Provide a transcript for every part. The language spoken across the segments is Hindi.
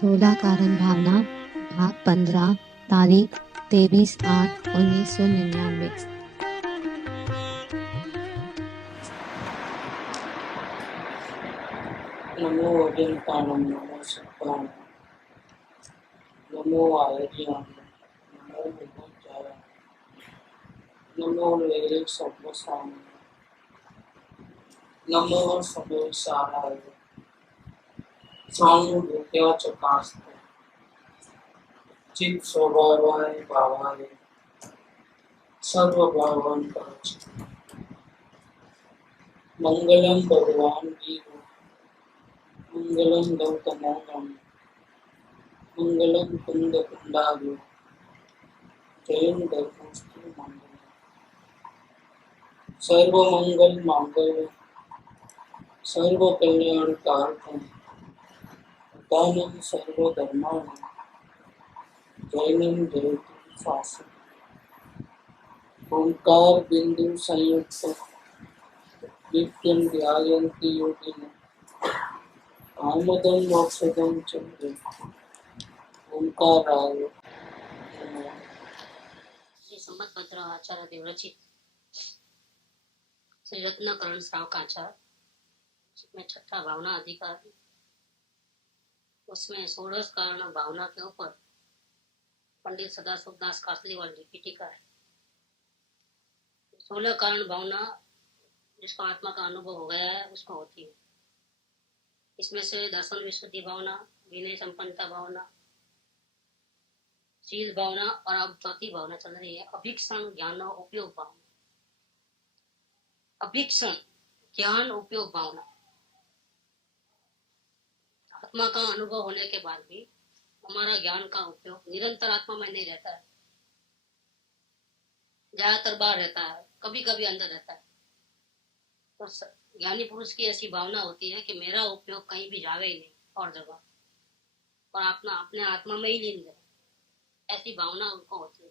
16 कारण भावना भाग 15 तारीख 23/8/1999। नमो अजंताणं नमो सत्ताणं नमो आयर्याणं नमो विभूतये नमो वैरिक सर्वसाम नमो सर्वेशाराय सानुभूत्या चकास्ते चित स्वभावाय भावाय सर्वभावान परच मंगलम भगवान वीर मंगलम गौतमोगम मंगलम कुंद कुंडालु जयं धर्मस्तु मंगलम सर्वमंगल मांगल्य सर्व कल्याण कारकम दानम सर्वधर्माणं जैनम जयतु शासनं ओंकार बिंदु संयुक्त नित्यं ध्यायन्ति योगिनः आमदं मोक्षदं च ओंकाराय नमः। श्री संबतभद्र आचार्य देव रचित श्री रत्नकरण श्रावकाचार्य में छठा भावना अधिकार, उसमें 16 कारण भावना के ऊपर पंडित सदाशिवदास कासलीवाल जी की टीका है। 16 कारण भावना जिसको आत्मा का अनुभव हो गया है उसको होती है। इसमें से दर्शन विशुद्धि भावना, विनय संपन्नता भावना, शील भावना और अब चौथी भावना चल रही है अभीक्षण ज्ञान और उपयोग भावना। अभीक्षण ज्ञान उपयोग भावना, आत्मा का अनुभव होने के बाद भी हमारा ज्ञान का उपयोग निरंतर आत्मा में नहीं रहता है, ज्यादातर बाहर रहता है, कभी कभी अंदर रहता है। तो ज्ञानी पुरुष की ऐसी भावना होती है कि मेरा उपयोग कहीं भी जावे ही नहीं और जगह, और अपना अपने आत्मा में ही लीन रहे, ऐसी भावना उनको होती है।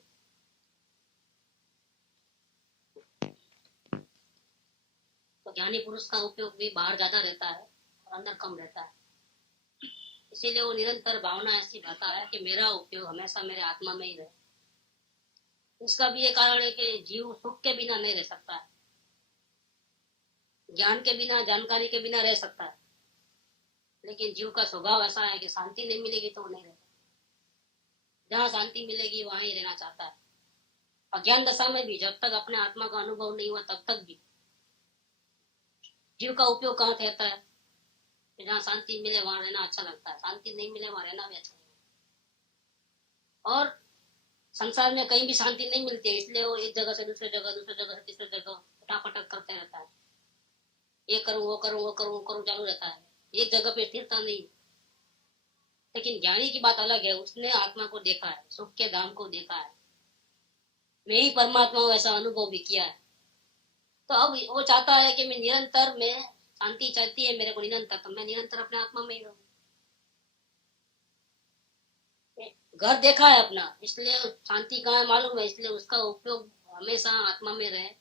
तो ज्ञानी पुरुष का उपयोग भी बाहर ज्यादा रहता है और अंदर कम रहता है, इसीलिए वो निरंतर भावना ऐसी भाता है कि मेरा उपयोग हमेशा मेरे आत्मा में ही रहे। इसका भी ये कारण है कि जीव सुख के बिना नहीं रह सकता है, ज्ञान के बिना, जानकारी के बिना रह सकता है, लेकिन जीव का स्वभाव ऐसा है कि शांति नहीं मिलेगी तो वो नहीं रहता। जहाँ शांति मिलेगी वहां ही रहना चाहता है। अज्ञान दशा में भी जब तक अपने आत्मा का अनुभव नहीं हुआ तब तक भी जीव का उपयोग कहाँ रहता है, जहाँ शांति मिले वहां रहना अच्छा लगता है, शांति नहीं मिले वहां रहना भी अच्छा लगता है। और संसार में कहीं भी शांति नहीं मिलती है, इसलिए वो एक जगह से दूसरे जगह, दूसरे जगह से तीसरे जगह पटापटक करते रहता है। ये करूं वो करूं वो करूं वो करूं चालू रहता है, एक जगह पे स्थिरता नहीं। लेकिन ज्ञानी की बात अलग है, उसने आत्मा को देखा है, सुख के धाम को देखा है, मैं ही परमात्मा हूं ऐसा अनुभव भी किया है। तो अब वो चाहता है कि मैं निरंतर, मैं शांति चाहती है मेरे को निरंतर, तो मैं निरंतर अपने आत्मा में ही रहूं। घर देखा है अपना, इसलिए शांति कहाँ है मालूम है, इसलिए उसका उपयोग हमेशा आत्मा में रहे,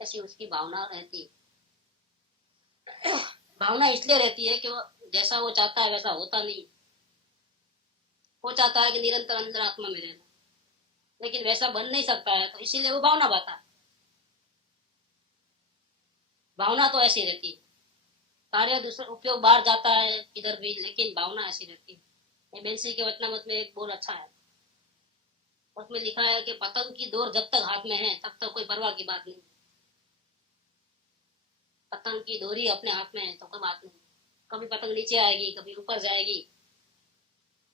ऐसी उसकी भावना रहती है। भावना इसलिए रहती है कि वो जैसा वो चाहता है वैसा होता नहीं। वो चाहता है कि निरंतर अंदर आत्मा में रहना, लेकिन वैसा बन नहीं सकता है, तो इसीलिए वो भावना बाता है। भावना तो ऐसी रहती है, कार्य दूसरे उपयोग बाहर जाता है किधर भी, लेकिन भावना ऐसी रहती है। बेंसी के वचनामृत में एक बोल अच्छा है, उसमें लिखा है कि पतंग की डोर जब तक हाथ में है तब तक कोई परवाह की बात नहीं। पतंग की डोरी अपने हाथ में है तो कोई बात नहीं, कभी पतंग नीचे आएगी, कभी ऊपर जाएगी,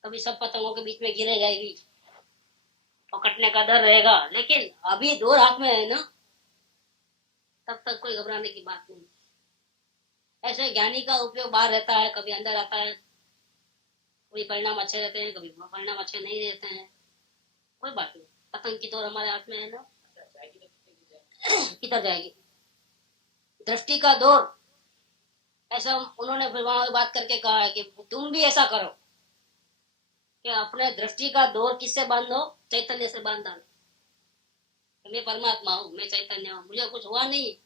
कभी सब पतंगों के बीच में गिरे जाएगी, पकड़ने का डर रहेगा, लेकिन अभी डोर हाथ में है ना, तब तक कोई घबराने की बात नहीं। ऐसे ज्ञानी का उपयोग बाहर रहता है, कभी अंदर आता है, कभी परिणाम अच्छे रहते हैं, कभी परिणाम अच्छे नहीं रहते हैं, कोई बात नहीं। पतंग की डोर हमारे हाथ में है ना, किधर जाएगी। दृष्टि का दौर, ऐसा उन्होंने फिर वहां बात करके कहा है कि तुम भी ऐसा करो कि अपने दृष्टि का दौर किससे बांधो, चैतन्य से बांध डालो। मैं परमात्मा हूँ, मैं चैतन्य हूँ, मुझे कुछ हुआ नहीं,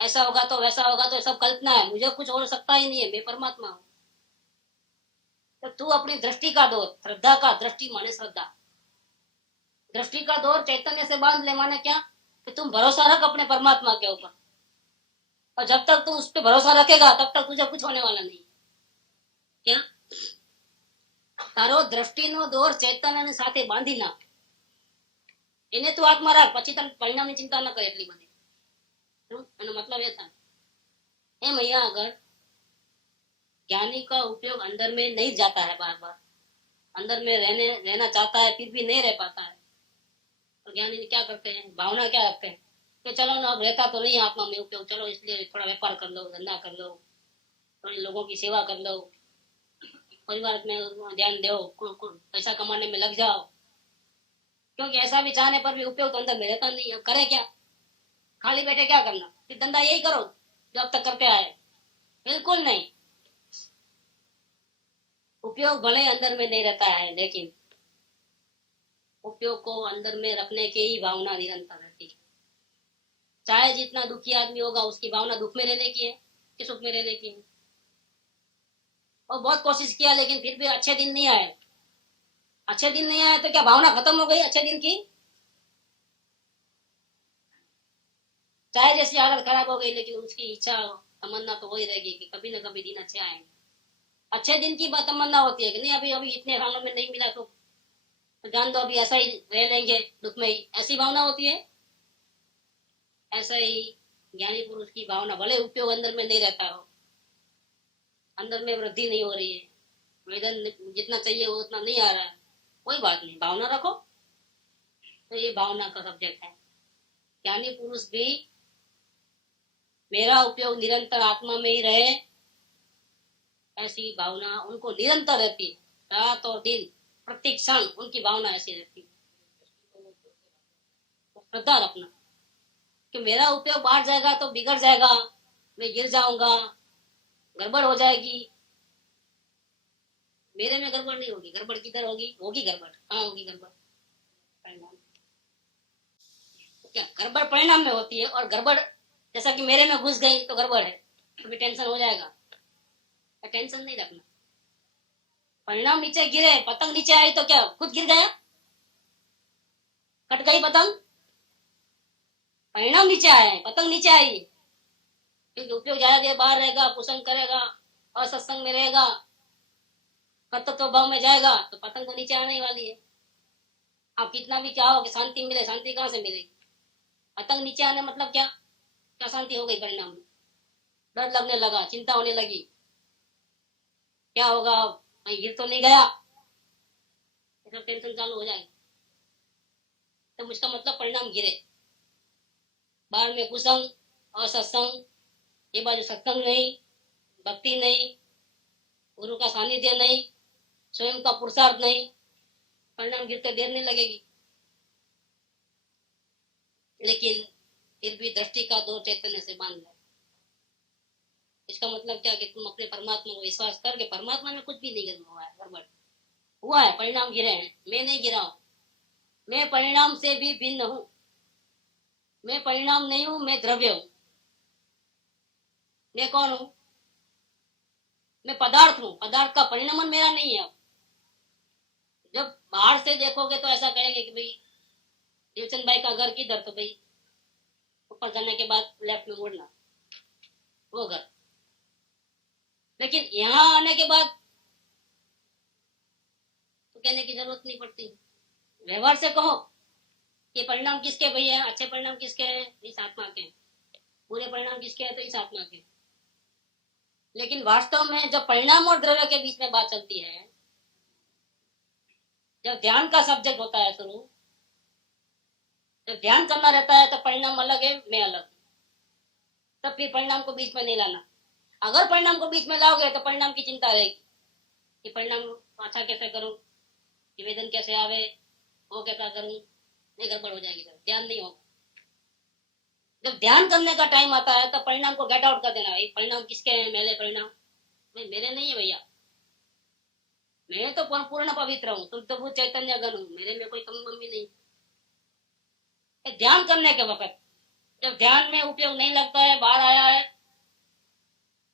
ऐसा होगा तो वैसा होगा तो सब कल्पना है, मुझे कुछ हो सकता ही नहीं है, मैं परमात्मा हूँ। तो तू अपनी दृष्टि का दौर, श्रद्धा का, दृष्टि माने श्रद्धा, दृष्टि का दौर चैतन्य से बांध ले, माने क्या कि तुम भरोसा रख अपने परमात्मा के ऊपर, और जब तक तू उस पर भरोसा रखेगा तब तक तुझे कुछ होने वाला नहीं। क्या तारो दृष्टि नो दौर चैतन्य ने साथे बांधी ना, એને તું હાથમાં રાખ, પછી તને પરિણામની ચિંતા ન કરે એટલી બધી। એનો મતલબ એ થાય એમ અહીંયા આગળ ज्ञानी का उपयोग अंदर में नहीं जाता है, बार बार अंदर में रहना चाहता है फिर भी नहीं रह पाता है। तो ज्ञानी क्या करते हैं, भावना क्या रखते हैं कि चलो ना अब रहता तो नहीं आत्मा में उपयोग, चलो इसलिए थोड़ा व्यापार कर लो, धंधा कर लो, थोड़ी लोगों की सेवा कर लो, परिवार में ध्यान दो, पैसा कमाने में लग जाओ, क्योंकि ऐसा भी चाहने पर भी उपयोग तो अंदर में रहता नहीं है। करे क्या, खाली बैठे क्या करना, फिर धंधा यही करो जो अब तक करते आए, बिल्कुल नहीं। उपयोग भले अंदर में नहीं रहता है, लेकिन उपयोग को अंदर में रखने की ही भावना निरंतर रहती है। चाहे जितना दुखी आदमी होगा उसकी भावना दुख में रहने की है कि सुख में रहने की है, और बहुत कोशिश किया लेकिन फिर भी अच्छे दिन नहीं आए। अच्छे दिन नहीं आए तो क्या भावना खत्म हो गई अच्छे दिन की? चाहे जैसी हालत खराब हो गई लेकिन उसकी इच्छा तमन्ना तो वही रहेगी कि कभी ना कभी दिन अच्छे आएंगे। अच्छे दिन की तमन्ना होती है कि नहीं अभी अभी इतने सालों में नहीं मिला तो जान दो अभी ऐसा ही रह लेंगे दुख में ही, ऐसी भावना होती है। ऐसा ही ज्ञानी पुरुष की भावना, भले उपयोग अंदर में नहीं रहता हो, अंदर में वृद्धि नहीं हो रही है, वेदन जितना चाहिए वो उतना नहीं आ रहा है, कोई बात नहीं, भावना रखो। तो ये भावना का सब्जेक्ट है। ज्ञानी पुरुष भी मेरा उपयोग निरंतर आत्मा में ही रहे, ऐसी भावना उनको निरंतर रहती है, रात और दिन प्रत्येक क्षण उनकी भावना ऐसी रहती है। श्रद्धा रखना कि मेरा उपयोग बाहर जाएगा तो बिगड़ जाएगा, मैं गिर जाऊंगा, गड़बड़ हो जाएगी। मेरे में गड़बड़ नहीं होगी, गड़बड़ किधर होगी? होगी गड़बड़, कहाँ होगी गड़बड़? परिणाम। क्या गड़बड़ परिणाम में होती है, और गड़बड़ जैसा कि मेरे में घुस गई तो गड़बड़ है, तो टेंशन हो जाएगा। टेंशन नहीं रखना। परिणाम नीचे गिरे, पतंग नीचे आई तो क्या खुद गिर गया, कट गई पतंग? परिणाम नीचे आए, पतंग नीचे आई, क्योंकि उपयोग जाएगा, बाहर रहेगा, कुसंग करेगा, असत्संग में रहेगा, कर्तव्य भाव में जाएगा तो पतंग तो नीचे आने वाली है। आप कितना भी चाहो कि शांति मिले, शांति कहाँ से मिलेगी? पतंग नीचे आने मतलब क्या? क्या शांति हो गई? परिणाम में डर लगने लगा, चिंता होने लगी, क्या होगा, कहीं गिर तो नहीं गया, ऐसा टेंशन चालू हो जाएगी। तो उसका मतलब परिणाम गिरे, बाहर में कुसंग और सत्संग, ये बाजू सत्संग नहीं, भक्ति नहीं, गुरु का सानिध्य नहीं, स्वयं का पुरुषार्थ नहीं, परिणाम गिरते देर नहीं लगेगी। लेकिन फिर भी दृष्टि का दो चैतन्य से बांध ले। इसका मतलब क्या कि तुम अपने परमात्मा को विश्वास करके, परमात्मा में कुछ भी नहीं हुआ है, गड़बड़ हुआ है, परिणाम गिरे हैं, मैं नहीं गिरा हूं, मैं परिणाम से भी भिन्न हूं, मैं परिणाम नहीं हूं, मैं द्रव्य हूं। मैं कौन हूं? मैं पदार्थ हूं, पदार्थ का परिणाम मेरा नहीं है। जब बाहर से देखोगे तो ऐसा कहेंगे कि भाई देवचंद भाई का घर किधर, तो भाई ऊपर जाने के बाद लेफ्ट में मुड़ना, वो घर। लेकिन यहाँ आने के बाद तो कहने की जरूरत नहीं पड़ती। व्यवहार से कहो ये परिणाम किसके भैया, अच्छे परिणाम किसके हैं? इस आत्मा के। बुरे परिणाम किसके हैं? तो इस आत्मा के। लेकिन वास्तव में जब परिणाम और द्रव्य के बीच में बात चलती है, जब ध्यान का सब्जेक्ट होता है शुरू, जब ध्यान करना रहता है तो परिणाम अलग है, मैं अलग, तब फिर परिणाम को बीच में नहीं लाना। अगर परिणाम को बीच में लाओगे तो परिणाम की चिंता रहेगी कि परिणाम अच्छा कैसे करूं, निवेदन कैसे आवे, वो कैसा करूं, नहीं गड़बड़ हो जाएगी, तो ध्यान नहीं होगा। जब ध्यान करने का टाइम आता है तो परिणाम को गेट आउट कर देना। भाई परिणाम किसके हैं? मेरे परिणाम नहीं, मेरे नहीं है भैया, मैं तो पूर्ण पवित्र हूँ, तुम तो भूत चैतन्य गण हूँ, मेरे में कोई कमी भी नहीं। ध्यान करने के वक्त जब ध्यान में उपयोग नहीं लगता है, बाहर आया है,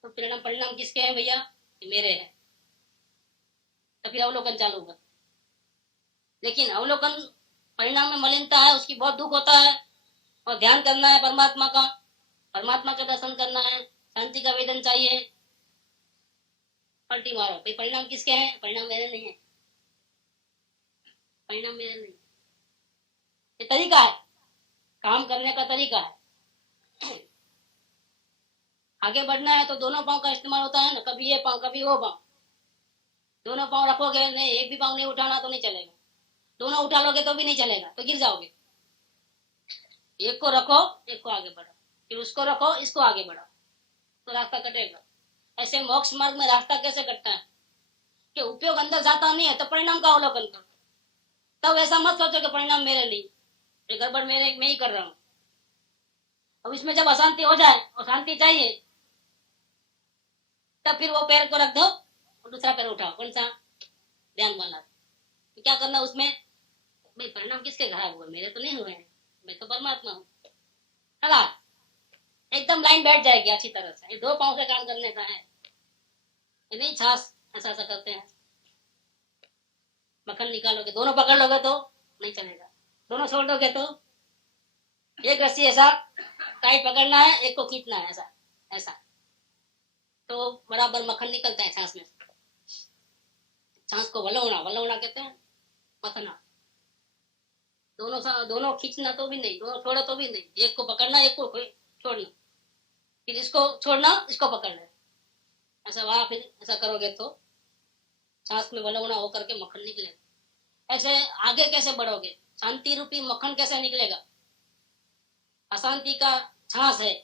तो परिणाम किसके हैं भैया? मेरे हैं। तो फिर अवलोकन चालू होगा। लेकिन अवलोकन परिणाम में मलिनता है, उसकी बहुत दुख होता है, और ध्यान करना है परमात्मा का, परमात्मा का दर्शन करना है, शांति का वेदन चाहिए, पलटी मारो। भाई परिणाम किसके हैं? परिणाम मेरे नहीं है, परिणाम मेरे नहीं। ये तरीका है, काम करने का तरीका है। आगे बढ़ना है तो दोनों पांव का इस्तेमाल होता है ना, कभी ये पांव कभी वो पांव। दोनों पांव रखोगे नहीं, एक भी पांव नहीं उठाना तो नहीं चलेगा, दोनों उठा लोगे तो भी नहीं चलेगा, तो गिर जाओगे। एक को रखो, एक को आगे बढ़ो, फिर उसको रखो, इसको आगे बढ़ो, तो रास्ता कटेगा। ऐसे मोक्ष मार्ग में रास्ता कैसे कटता है कि उपयोग अंदर जाता नहीं है, तो परिणाम का अवलोकन करो। तब ऐसा मत सोचो कि परिणाम मेरे नहीं, ये गड़बड़ मेरे मैं ही कर रहा हूं। अब इसमें जब अशांति हो जाए और शांति चाहिए, तब फिर वो पैर को रख दो और दूसरा पैर उठाओ। कौन सा? ध्यान वाला। तो क्या करना उसमें? भाई परिणाम किसके खराब हुए? मेरे तो नहीं हुए हैं, मैं तो परमात्मा हूँ। चला एकदम लाइन बैठ जाएगी अच्छी तरह से। ये दो पांव से काम करने का है, ये नहीं छास ऐसा ऐसा करते हैं। मक्खन निकालोगे, दोनों पकड़ लोगे तो नहीं चलेगा, दोनों छोड़ दोगे तो एक रस्सी ऐसा टाइट पकड़ना है, एक को खींचना है ऐसा ऐसा, तो बराबर मक्खन निकलता है छाछ में। छाछ को वलोवना, वलोवना कहते हैं, मथना। दोनों खींचना तो भी नहीं, दोनों छोड़ो तो भी नहीं, एक को पकड़ना, एक को छोड़ना, फिर इसको छोड़ना, इसको पकड़ना, ऐसा वहां फिर ऐसा करोगे तो छाछ में वलोवना होकर के मक्खन निकलेगा। ऐसे आगे कैसे बढ़ोगे? शांति रूपी मक्खन कैसे निकलेगा? अशांति का छाछ है,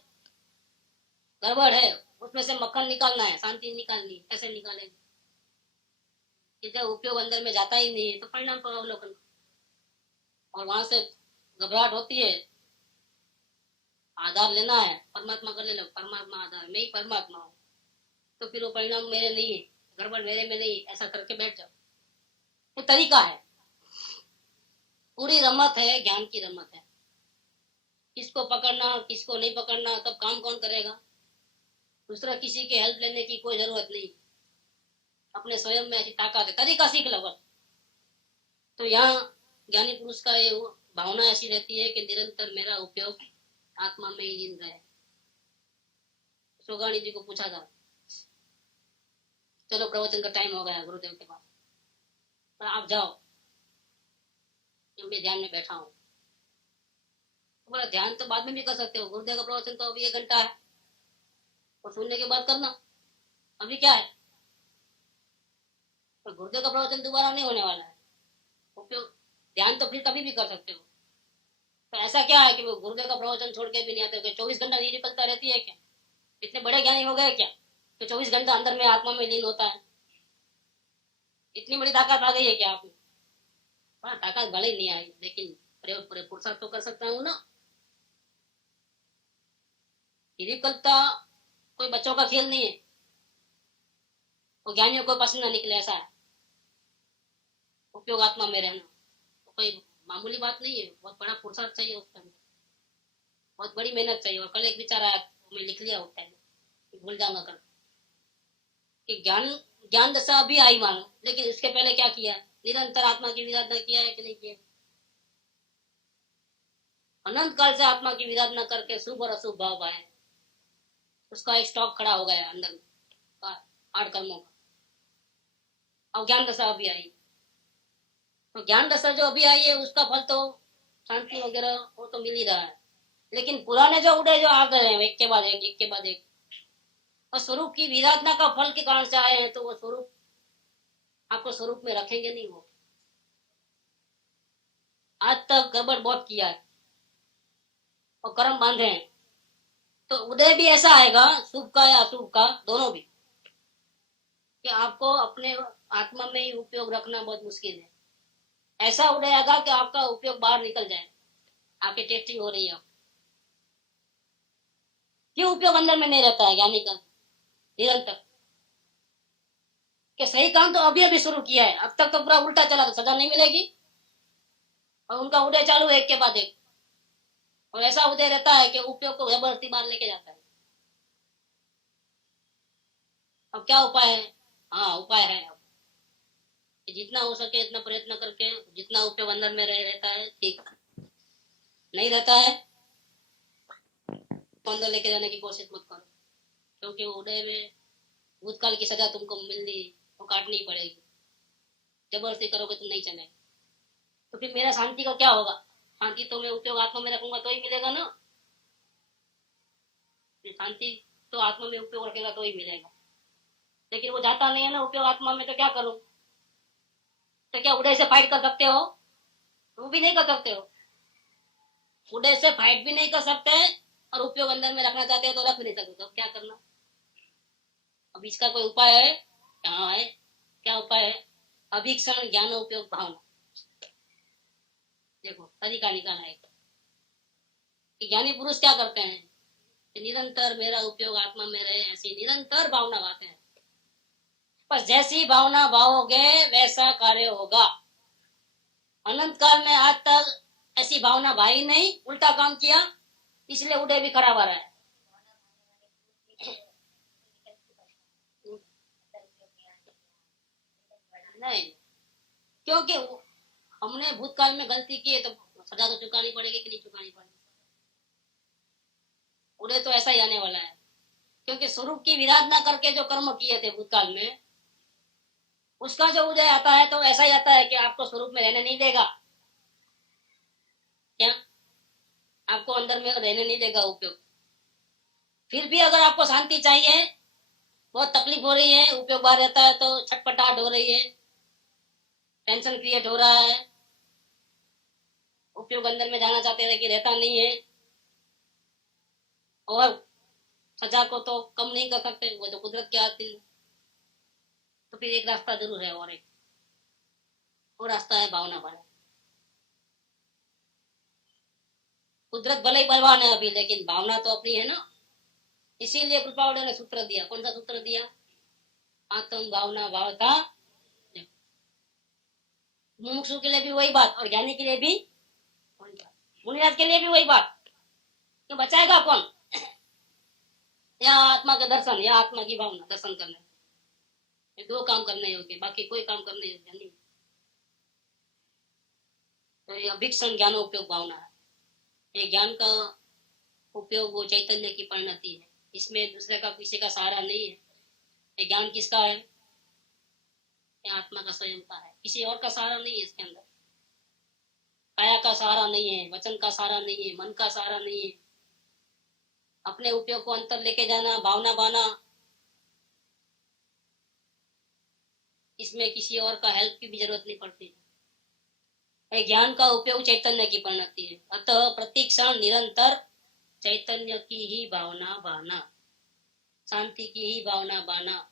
गड़बड़ है, उसमें से मक्खन निकालना है, शांति निकालनी, कैसे निकालेंगे? जब उपयोग अंदर में जाता ही नहीं है तो परिणाम पर अवलोकन। और वहां से घबराहट होती है, आधार लेना है, परमात्मा कर लेना, परमात्मा आधार, मैं ही परमात्मा हूँ, तो फिर वो परिणाम मेरे नहीं है, गड़बड़ मेरे में नहीं, ऐसा करके बैठ जाओ। वो तरीका है, पूरी रमत है, ज्ञान की रमत है। किसको पकड़ना, किसको नहीं पकड़ना, कब काम कौन करेगा, दूसरा किसी की हेल्प लेने की कोई जरूरत नहीं, अपने स्वयं में ऐसी ताकत है, तरीका सीख लो बस। तो यहाँ ज्ञानी पुरुष का ये भावना ऐसी रहती है कि निरंतर मेरा उपयोग आत्मा में ही लीन रहे। सोगानी जी को पूछा था, चलो प्रवचन का टाइम हो गया गुरुदेव के पास, पर आप जाओ, मैं ध्यान में बैठा हूँ। तो बोला ध्यान तो बाद में भी कर सकते हो, गुरुदेव का प्रवचन तो अभी 1 घंटा है, और सुनने के बाद करना, अभी क्या है? तो गुरुदेव का प्रवचन दोबारा नहीं होने वाला है, उपयोग ध्यान तो फिर कभी भी कर सकते हो। तो ऐसा क्या है कि वो गुरुदेव का प्रवचन छोड़ के भी नहीं आते? 24 घंटा नहीं निकलता रहती है क्या? इतने बड़े ज्ञानी हो गए क्या तो 24 घंटा अंदर में आत्मा में लीन होता है? इतनी बड़ी ताकत आ गई है क्या आप में? हाँ, ताकत भले ही नहीं आई, लेकिन प्रयोग पूरे पुरुषार्थ तो कर सकता हूँ ना। निकलता कोई बच्चों का खेल नहीं है, वो ज्ञानियों को पसंद ना निकले, ऐसा है। उपयोग आत्मा में रहना तो कोई मामूली बात नहीं है, बहुत बड़ा पुरुषार्थ चाहिए उसके अंदर, बहुत बड़ी मेहनत चाहिए। और कल एक विचार आया, मैं लिख लिया होता है, भूल जाऊंगा कल, कि ज्ञान दशा अभी आई मानो, लेकिन इसके पहले क्या किया? निरंतर आत्मा की विराधना किया है कि नहीं किया? अनंत काल से आत्मा की विराधना करके शुभ और अशुभ भाव आए, उसका एक स्टॉक खड़ा हो गया अंदर में 8 कर्मों का। अब ज्ञान दशा अभी आई, तो ज्ञान दशा जो अभी आई है उसका फल तो शांति वगैरह वो तो मिल ही रहा है, लेकिन पुराने जो उड़े जो आ गए हैं एक के बाद एक, एक के बाद एक, और स्वरूप की विराधना का फल के कारण से आए हैं, तो वो स्वरूप आपको स्वरूप में रखेंगे नहीं। वो आज तक गड़बड़ बहुत किया है और कर्म बांधे हैं, तो उदय भी ऐसा आएगा, शुभ का या अशुभ का, दोनों भी, कि आपको अपने आत्मा में ही उपयोग रखना बहुत मुश्किल है। ऐसा उदय आएगा कि आपका उपयोग बाहर निकल जाए, आपकी टेस्टिंग हो रही है, क्यों उपयोग अंदर में नहीं रहता है ज्ञानी का निरंतर? कि सही काम तो अभी अभी शुरू किया है, अब तक तो पूरा उल्टा चला, तो सजा नहीं मिलेगी। और उनका उदय चालू है एक के बाद एक, और ऐसा उदय रहता है कि उपयोग को जबरदस्ती बाहर लेके जाता है। अब क्या उपाय है? हाँ उपाय है, अब कि जितना हो सके इतना प्रयत्न करके जितना उपयोग अंदर में रहता है ठीक, नहीं रहता है तो अंदर लेके जाने की कोशिश मत करो, क्योंकि उदय में भूतकाल की सजा तुमको मिलनी तो काटनी पड़ेगी। जबरदस्ती करोगे तो नहीं चलेगा। तो फिर मेरा शांति का क्या होगा? शांति तो मैं उपयोग आत्मा में रखूंगा तो ही मिलेगा ना। शांति तो आत्मा में उपयोग रखेगा तो ही मिलेगा, लेकिन वो जाता नहीं है ना उपयोग आत्मा में, तो क्या करूं? तो क्या उदय से फाइट कर सकते हो? वो भी नहीं कर सकते हो। उदय से फाइट भी नहीं कर सकते और उपयोग अंदर में रखना चाहते हो तो रख भी नहीं सकते, तो क्या करना? अब इसका कोई उपाय है? क्या है? क्या उपाय है? अभीक्षण ज्ञान उपयोग भावना। देखो तरीका निकाला है कि ज्ञानी पुरुष क्या करते हैं कि निरंतर मेरा उपयोग आत्मा में रहे ऐसी निरंतर भावना गाते हैं। बस जैसी भावना भावोगे वैसा कार्य होगा। अनंत काल में आज तक ऐसी भावना भाई नहीं, उल्टा काम किया, इसलिए उदय भी खराब आ रहा है। नहीं, क्योंकि हमने भूतकाल में गलती की है तो सजा तो चुकानी पड़ेगी कि नहीं चुकानी पड़ेगी? उदय तो ऐसा ही आने वाला है, क्योंकि स्वरूप की विराधना करके जो कर्म किए थे भूतकाल में, उसका जो उदय आता है तो ऐसा ही आता है कि आपको स्वरूप में रहने नहीं देगा। क्या आपको अंदर में रहने नहीं देगा उपयोग। फिर भी अगर आपको शांति चाहिए, बहुत तकलीफ हो रही है, उपयोग बाहर रहता है तो छटपटाहट हो रही है, टेंशन क्रिएट हो रहा है, उपयोग अंदर में जाना चाहते हैं कि रहता नहीं है, और सजा को तो कम नहीं कर सकते, वो तो कुदरत के आती है। तो फिर एक रास्ता जरूर है, और एक वो रास्ता है भावना वाला। कुदरत भले ही बलवान है अभी, लेकिन भावना तो अपनी है ना। इसीलिए कृपावड़े ने सूत्र दिया। कौन सा सूत्र दिया? आत्म भावना भावता। मुमुक्षु के लिए भी वही बात और ज्ञानी के लिए भी वही बात, मुनिराज के लिए भी वही बात। तो बचाएगा कौन? या आत्मा के दर्शन या आत्मा की भावना दर्शन करने, ये दो काम करने योग्य, बाकी कोई काम करने योग्य नहीं। तो ये अभिक्षण ज्ञान उपयोग भावना है। ये ज्ञान का उपयोग वो चैतन्य की परिणति है, इसमें दूसरे का किसी का सहारा नहीं है। ये ज्ञान किसका है? ये आत्मा का स्वयं का है, किसी और का सहारा नहीं है इसके अंदर। काया का सहारा नहीं है, वचन का सहारा नहीं है, मन का सहारा नहीं है। अपने उपयोग को अंतर लेके जाना, भावना बाना, इसमें किसी और का हेल्प की भी जरूरत नहीं पड़ती। ज्ञान का उपयोग चैतन्य की परिणति है। अतः प्रति क्षण निरंतर चैतन्य की ही भावना बाना, शांति की ही भावना बाना,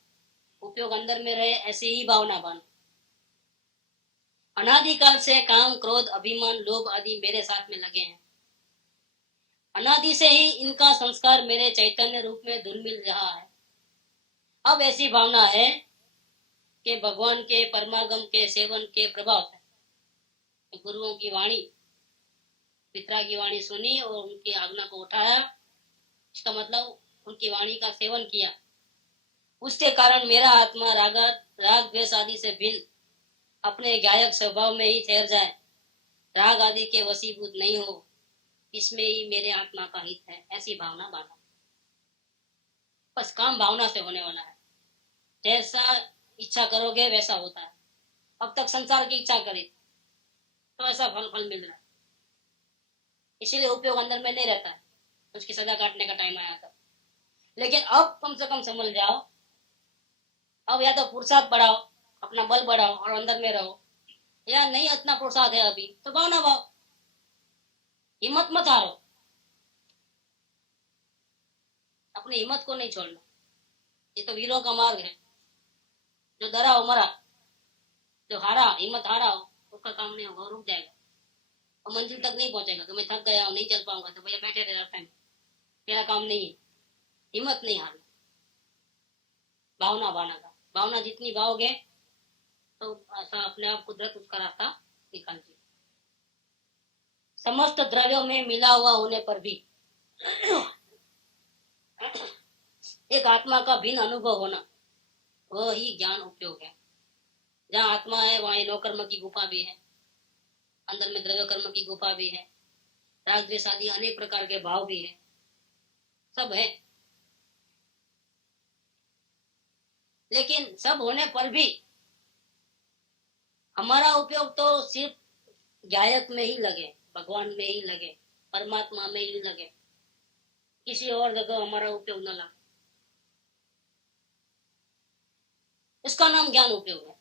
उपयोग अंदर में रहे ऐसी ही भावना बाना। अनादिकाल से काम, क्रोध, अभिमान, लोभ आदि मेरे साथ में लगे हैं। अनादि से ही इनका संस्कार मेरे चैतन्य रूप में धुल मिल रहा है। अब ऐसी भावना है कि भगवान के परमागम के सेवन के प्रभाव से गुरुओं की वाणी, पिता की वाणी सुनी और उनकी आज्ञा को उठाया, इसका मतलब उनकी वाणी का सेवन किया, उसके कारण मेरा आत्मा राग द्वेष आदि से भिन्न अपने गायक स्वभाव में ही ठहर जाए, राग आदि के वशीभूत नहीं हो, इसमें ही मेरे आत्मा का हित है। ऐसी भावना बाना। बस काम भावना से होने वाला है। जैसा इच्छा करोगे वैसा होता है। अब तक संसार की इच्छा करी तो ऐसा फल मिल रहा है, इसीलिए उपयोग अंदर में नहीं रहता है। उसकी सजा काटने का टाइम आया था। लेकिन अब कम से कम समझ जाओ, अब या तो पुरुषार्थ बढ़ाओ, अपना बल बढ़ाओ और अंदर में रहो, या नहीं इतना पुरुषार्थ है अभी तो भावना भाव, हिम्मत मत हारो, अपनी हिम्मत को नहीं छोड़ना। ये तो वीरों का मार्ग है। जो डरा हो मरा, जो हारा, हिम्मत हारा हो, उसका काम नहीं होगा, रुक जाएगा और मंजिल तक नहीं पहुंचेगा। तो मैं थक गया हूं, नहीं चल पाऊंगा, तो भैया बैठे रहे टाइम, मेरा काम नहीं है। हिम्मत नहीं हारना, भावना बाना का। भावना जितनी भाओगे तो ऐसा अपने आप कुदरत उसका रास्ता निकालती। समस्त द्रव्यों में मिला हुआ होने पर भी एक आत्मा का भिन्न अनुभव होना, वह ही ज्ञान उपयोग है। जहाँ आत्मा है वहाँ नो कर्म की गुफा भी है, अंदर में द्रव्य कर्म की गुफा भी है, राग द्वेष आदि अनेक प्रकार के भाव भी है, सब है। लेकिन सब होने पर भी हमारा उपयोग तो सिर्फ गायक में ही लगे, भगवान में ही लगे, परमात्मा में ही लगे, किसी और जगह हमारा उपयोग न लगे। इसका नाम ज्ञान उपयोग है।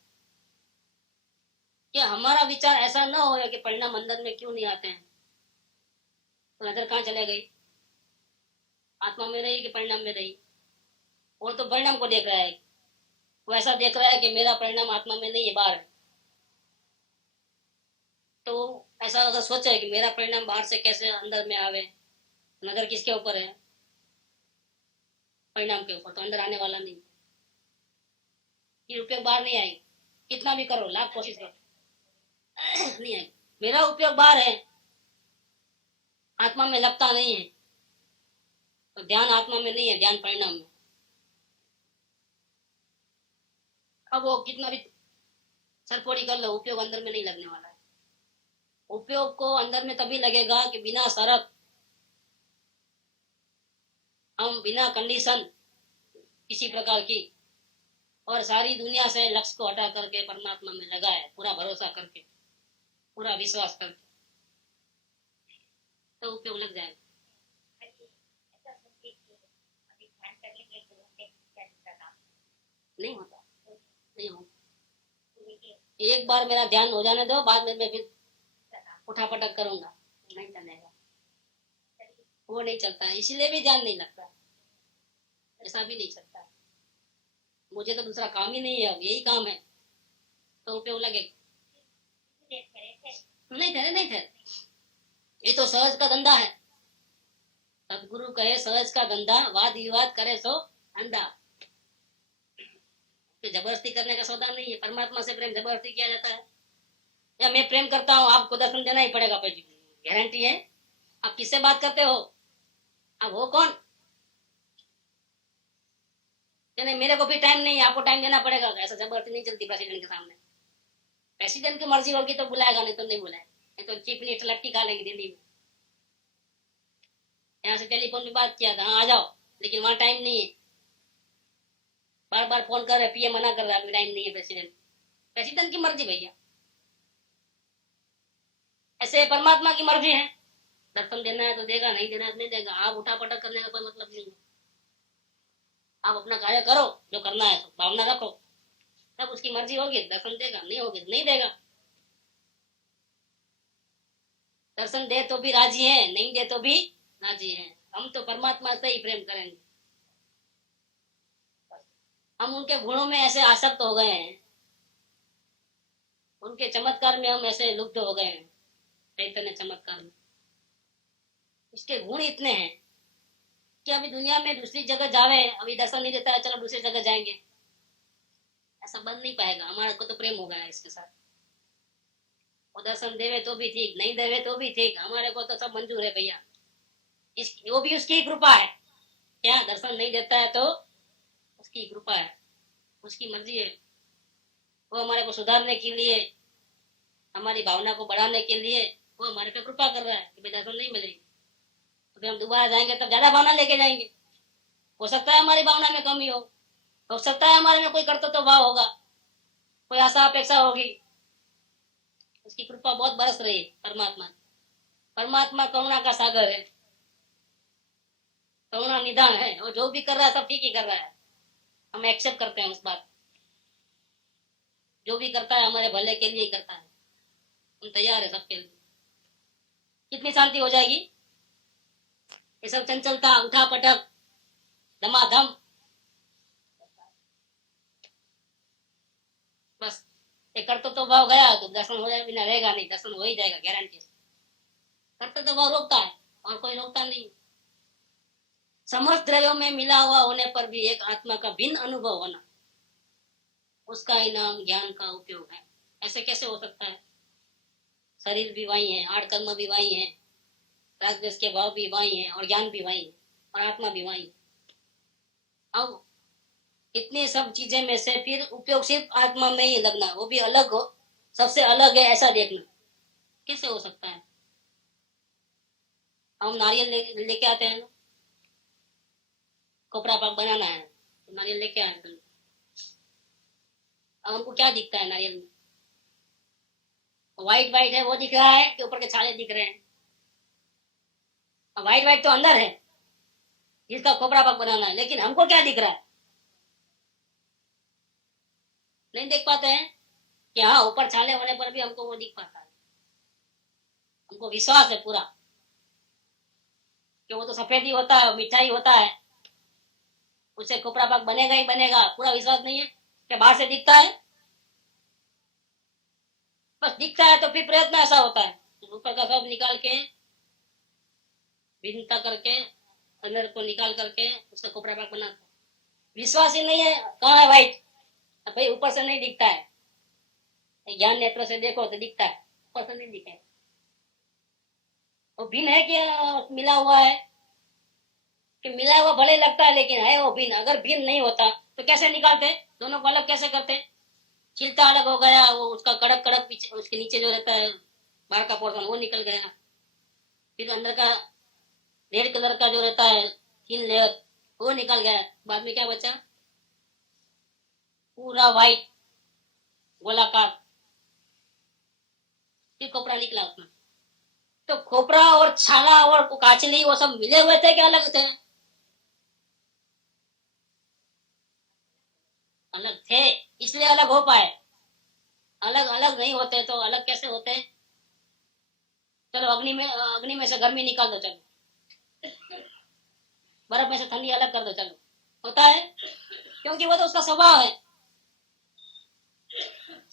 कि हमारा विचार ऐसा न हो कि परिणाम अंदर में क्यों नहीं आते हैं, तो नजर कहाँ चले गई, आत्मा में रही कि परिणाम में रही। वो तो परिणाम को देख रहा है, वो ऐसा देख रहा है कि मेरा परिणाम आत्मा में नहीं है, बाहर है। तो ऐसा अगर सोचे कि मेरा परिणाम बाहर से कैसे अंदर में आवे, नजर किसके ऊपर है, परिणाम के ऊपर, तो अंदर आने वाला नहीं। ये उपयोग बाहर नहीं आएगी, कितना भी करो, लाख कोशिश करो नहीं आएगी। मेरा उपयोग बाहर है, आत्मा में लगता नहीं है, तो ध्यान आत्मा में नहीं है, ध्यान परिणाम में। अब वो कितना भी सरपोड़ी कर लो, उपयोग अंदर में नहीं लगने वाला है। उपयोग को अंदर में तभी लगेगा कि बिना शर्त, हम बिना कंडीशन किसी प्रकार की, और सारी दुनिया से लक्ष्य को हटा करके परमात्मा में लगाए, पूरा भरोसा करके, पूरा विश्वास करके, तो उपयोग लग जाएगा। नहीं होता, नहीं होता। एक बार मेरा ध्यान हो जाने दो, बाद में मैं फिर उठा पटक करूंगा, नहीं चलेगा, वो नहीं चलता है, इसीलिए भी ध्यान नहीं लगता, ऐसा भी नहीं चलता है। मुझे तो दूसरा काम ही नहीं है, अब यही काम है, तो उपयोग लगेगा। नहीं थे, ये तो सहज का धंधा है। सदगुरु कहे सहज का धंधा, वाद विवाद करे सो अंधा। जबरदस्ती करने का सौदा नहीं है। परमात्मा से प्रेम जबरदस्ती किया जाता है, या मैं प्रेम करता हूँ आपको दर्शन देना ही पड़ेगा, गारंटी है? आप किससे बात करते हो, आप हो कौन? नहीं, मेरे को भी टाइम नहीं है, आपको टाइम देना पड़ेगा, ऐसा जबरदस्ती नहीं चलती प्रेसिडेंट के सामने। प्रेसिडेंट की मर्जी होगी तो बुलाएगा, नहीं तो नहीं बुलाएगा, नहीं तो चीफ मिनिस्टर लट्टी खा लेंगे दिल्ली में। यहाँ से टेलीफोन में बात किया था, हाँ आ जाओ, लेकिन वहां टाइम नहीं है, बार बार फोन कर रहे, पीए मना कर रहा है, टाइम नहीं है। प्रेसिडेंट की मर्जी भैया। ऐसे परमात्मा की मर्जी है, दर्शन देना है तो देगा, नहीं देना है तो नहीं देगा। आप उठा पटक करने का कोई मतलब नहीं है। आप अपना कार्य करो, जो करना है तो भावना रखो, तब उसकी मर्जी होगी दर्शन देगा, नहीं होगी तो नहीं देगा। दर्शन दे तो भी राजी है, नहीं दे तो भी राजी है। हम तो परमात्मा से ही प्रेम करेंगे। हम उनके गुणों में ऐसे आसक्त हो गए हैं, उनके चमत्कार में हम ऐसे लुप्त हो गए हैं, चैतन्य चमत्कार में। इसके गुण इतने हैं कि अभी दुनिया में दूसरी जगह जावे, अभी दर्शन नहीं देता है, चलो दूसरी जगह जाएंगे, ऐसा बन नहीं पाएगा। हमारा को तो प्रेम हो गया है इसके साथ। वो दर्शन देवे तो भी ठीक, नहीं देवे तो भी ठीक, हमारे को तो सब मंजूर है भैया। वो भी उसकी कृपा है। क्या दर्शन नहीं देता है तो उसकी कृपा है, उसकी मर्जी है। वो हमारे को सुधारने के लिए, हमारी भावना को बढ़ाने के लिए वो हमारे पे कृपा कर रहा है कि दर्शन नहीं मिलेगी, तो फिर हम दोबारा जाएंगे तब ज्यादा भावना लेके जाएंगे। हो सकता है हमारी भावना में कमी हो सकता है हमारे में कोई कर्तव्य भाव होगा, कोई आशा अपेक्षा होगी। उसकी कृपा बहुत बरस रही है। परमात्मा करुणा का सागर है, करुणा निदान है। और जो भी कर रहा है सब ठीक ही कर रहा है, हम एक्सेप्ट करते हैं उस बात। जो भी करता है हमारे भले के लिए ही करता है, हम तैयार है सबके लिए। कितनी शांति हो जाएगी। ये सब चंचलता, उठा पटक, धमाधम, बस एक कर्तव्य भाव गया तो दर्शन हो जाए, बिना रहेगा नहीं, दर्शन हो ही जाएगा गारंटी। कर्तव्य भाव रोकता है और कोई रोकता नहीं। समस्त द्रव्यों में मिला हुआ होने पर भी एक आत्मा का भिन्न अनुभव होना, उसका ही नाम ज्ञान का उपयोग है। ऐसे कैसे हो सकता है? शरीर भी वही है, आठ कर्म भी वही है, राग द्वेष के भाव भी वही है, और ज्ञान भी वही है, और आत्मा भी वही है। अब इतनी सब चीजें में से फिर उपयोग सिर्फ आत्मा में ही लगना, वो भी अलग हो, सबसे अलग है ऐसा देखना, कैसे हो सकता है? हम नारियल लेके आते हैं ना, कपड़ा पाक बनाना है तो नारियल लेके आए हैं। अब हमको क्या दिखता है नारियल में? व्हाइट व्हाइट है वो दिख रहा है कि ऊपर के छाले दिख रहे हैं? व्हाइट व्हाइट तो अंदर है जिसका खोपड़ा पाक बनाना है, लेकिन हमको क्या दिख रहा है? नहीं देख पाते हैं कि हाँ ऊपर छाले होने पर भी हमको वो दिख पाता है। हमको विश्वास है पूरा कि वो तो सफेद ही होता है, मीठा ही होता है, उससे खोपड़ा पाक बनेगा ही बनेगा। पूरा विश्वास नहीं है कि बाहर से दिखता है, बस दिखता है तो फिर प्रयत्न ऐसा होता है ऊपर का सब निकाल के, भिन्नता करके, अंदर को निकाल करके उसका खोपड़ा पाक बनाता है। विश्वास ही नहीं है, कहाँ है व्हाइट? भाई ऊपर से नहीं दिखता है, ज्ञान नेत्र से देखो तो दिखता है, ऊपर से नहीं दिखा है। वो भिन्न है कि मिला हुआ है? कि मिला हुआ भले लगता है लेकिन है वो भिन्न। अगर भिन्न नहीं होता तो कैसे निकालते, दोनों को अलग कैसे करते? छिलका अलग हो गया, वो उसका कड़क कड़क पीछे उसके नीचे जो रहता है बाहर का पोर्शन वो निकल गया, फिर अंदर का रेड कलर का जो रहता है थिन लेयर वो निकल गया, बाद में क्या बचा? पूरा व्हाइट गोलाकार, फिर खोपड़ा निकला उसमें। तो खोपड़ा और छाला और काचली वो सब मिले हुए थे क्या अलग थे? अलग थे, इसलिए अलग हो पाए। अलग अलग नहीं होते तो अलग कैसे होते? चलो अग्नि में से गर्मी निकाल दो, चलो बर्फ में से ठंडी अलग कर दो, चलो होता है? क्योंकि वो तो उसका स्वभाव है,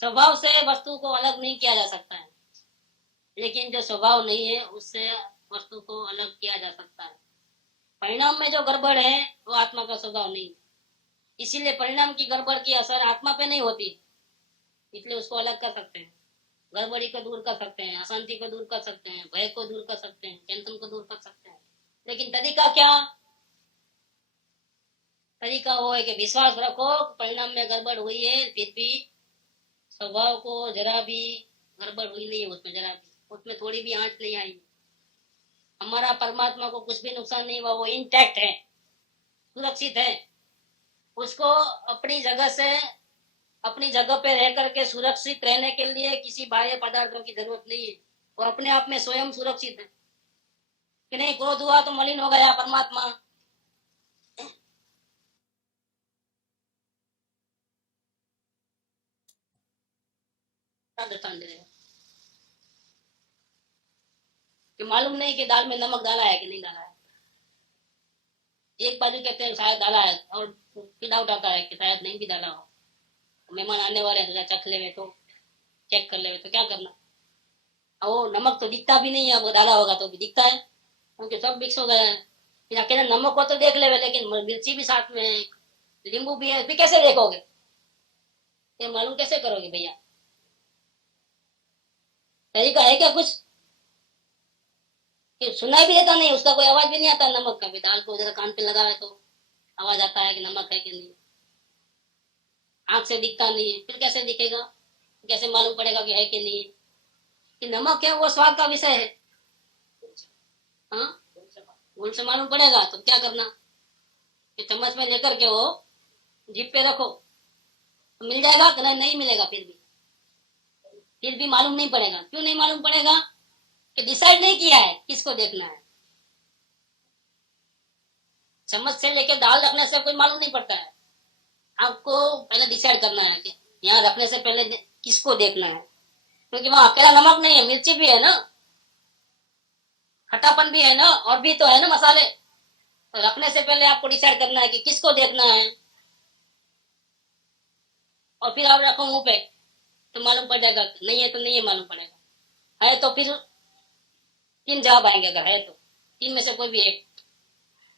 स्वभाव से वस्तु को अलग नहीं किया जा सकता है। लेकिन जो स्वभाव नहीं है उससे वस्तु को अलग किया जा सकता है। परिणाम में जो गड़बड़ है वो आत्मा का स्वभाव नहीं, इसीलिए परिणाम की गड़बड़ की असर आत्मा पे नहीं होती, इसलिए उसको अलग कर सकते हैं। गड़बड़ी को दूर कर सकते हैं, अशांति को दूर कर सकते हैं, भय को दूर कर सकते हैं, टेंशन को दूर कर सकते हैं। लेकिन तरीका क्या? तरीका वो है कि विश्वास रखो, परिणाम में गड़बड़ हुई है फिर भी स्वभाव को जरा भी गड़बड़ हुई नहीं है, उसमें जरा भी, उसमें थोड़ी भी आंच नहीं आई। हमारा परमात्मा को कुछ भी नुकसान नहीं हुआ, वो इंटैक्ट है, सुरक्षित है। उसको अपनी जगह पे रह करके सुरक्षित रहने के लिए किसी बाह्य पदार्थों की जरूरत नहीं है। वो अपने आप में स्वयं सुरक्षित है कि नहीं। क्रोध हुआ तो मलिन हो गया परमात्मा, दृष्टान दे रहे कि मालूम नहीं कि दाल में नमक डाला है कि नहीं डाला है। एक बाजू कहते हैं शायद डाला है और फिर डाउट आता है कि शायद नहीं भी डाला हो। मेहमान आने वाले हैं तो चख ले तो चेक कर ले तो क्या करना? वो नमक तो दिखता भी नहीं है, अब डाला होगा तो भी दिखता है क्योंकि सब मिक्स हो गया है। फिर अकेले नमक को तो देख ले, लेकिन मिर्ची भी साथ में है, नींबू भी है, फिर कैसे देखोगे? ये मालूम कैसे करोगे भैया? तरीका है क्या कुछ? कि सुनाई भी देता नहीं, उसका कोई आवाज भी नहीं आता नमक का भी। दाल को जरा कान पे लगा है तो आवाज आता है कि नमक है कि नहीं। आंख से दिखता नहीं है, फिर कैसे दिखेगा? कैसे मालूम पड़ेगा कि है कि नहीं? कि नमक है वो स्वाद का विषय है। हाँ, भूल से मालूम पड़ेगा तो क्या करना? कि चम्मच में लेकर के वो जीप पे रखो तो मिल जाएगा कि नहीं? नहीं मिलेगा, फिर भी मालूम नहीं पड़ेगा। क्यों नहीं मालूम पड़ेगा? कि डिसाइड नहीं किया है किसको देखना है। चम्मच से लेकर दाल रखने से कोई मालूम नहीं पड़ता है। आपको पहले डिसाइड करना है कि यहाँ रखने से पहले किसको देखना है, क्योंकि वहां अकेला नमक नहीं है, मिर्ची भी है ना, खट्टापन भी है ना, और भी तो है ना मसाले। तो रखने से पहले आपको डिसाइड करना है कि किसको देखना है, और फिर आप रखो मुंह पे तो मालूम पड़ जाएगा। नहीं है तो नहीं है मालूम पड़ेगा, है तो फिर तीन जवाब आएंगे। अगर है तो तीन में से कोई भी एक,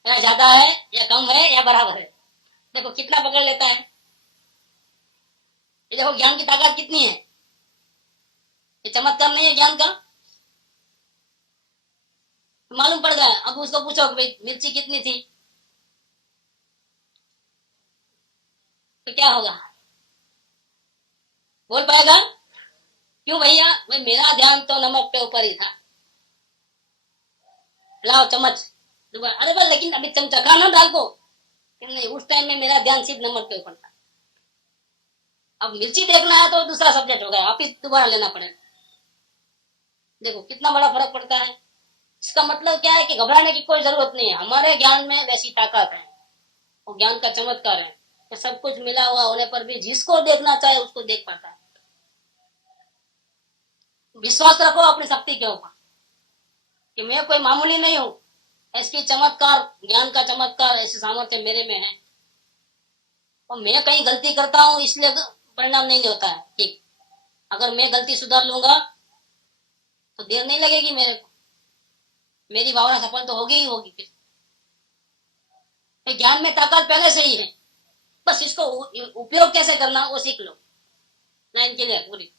या ज्यादा है या कम है या बराबर है। देखो कितना पकड़ लेता है। ये देखो ज्ञान की ताकत कितनी है। ये चमत्कार नहीं है ज्ञान का? तो मालूम पड़ गया। अब उसको पूछो कि भाई मिर्ची कितनी थी, तो क्या होगा? बोल पाएगा? क्यों भैया? भाई मेरा ध्यान तो नमक के ऊपर ही था। लाओ चम्मच। अरे भाई लेकिन अभी चमचखा ना डाल को। नहीं, उस टाइम में मेरा ध्यान सिर्फ नमक के ऊपर था। अब मिर्ची देखना है तो दूसरा सब्जेक्ट हो गया, वापिस दोबारा लेना पड़ेगा। देखो कितना बड़ा फर्क पड़ता है। इसका मतलब क्या है कि घबराने की कोई जरूरत नहीं है। हमारे ज्ञान में वैसी ताकत है, वो ज्ञान का चमत्कार है कि सब कुछ मिला हुआ होने पर भी जिसको देखना चाहे उसको देख पाता है। विश्वास रखो अपनी शक्ति के ऊपर कि मैं कोई मामूली नहीं हूं। ऐसी चमत्कार, ज्ञान का चमत्कार, ऐसी सामर्थ्य मेरे में है। और मैं कहीं गलती करता हूं इसलिए परिणाम नहीं होता है। ठीक, अगर मैं गलती सुधार लूंगा तो देर नहीं लगेगी मेरे को, मेरी भावना सफल तो होगी ही होगी। फिर ज्ञान में ताकत पहले से ही है, बस इसको उपयोग कैसे करना वो सीख लो। लाइन क्लियर पूरी।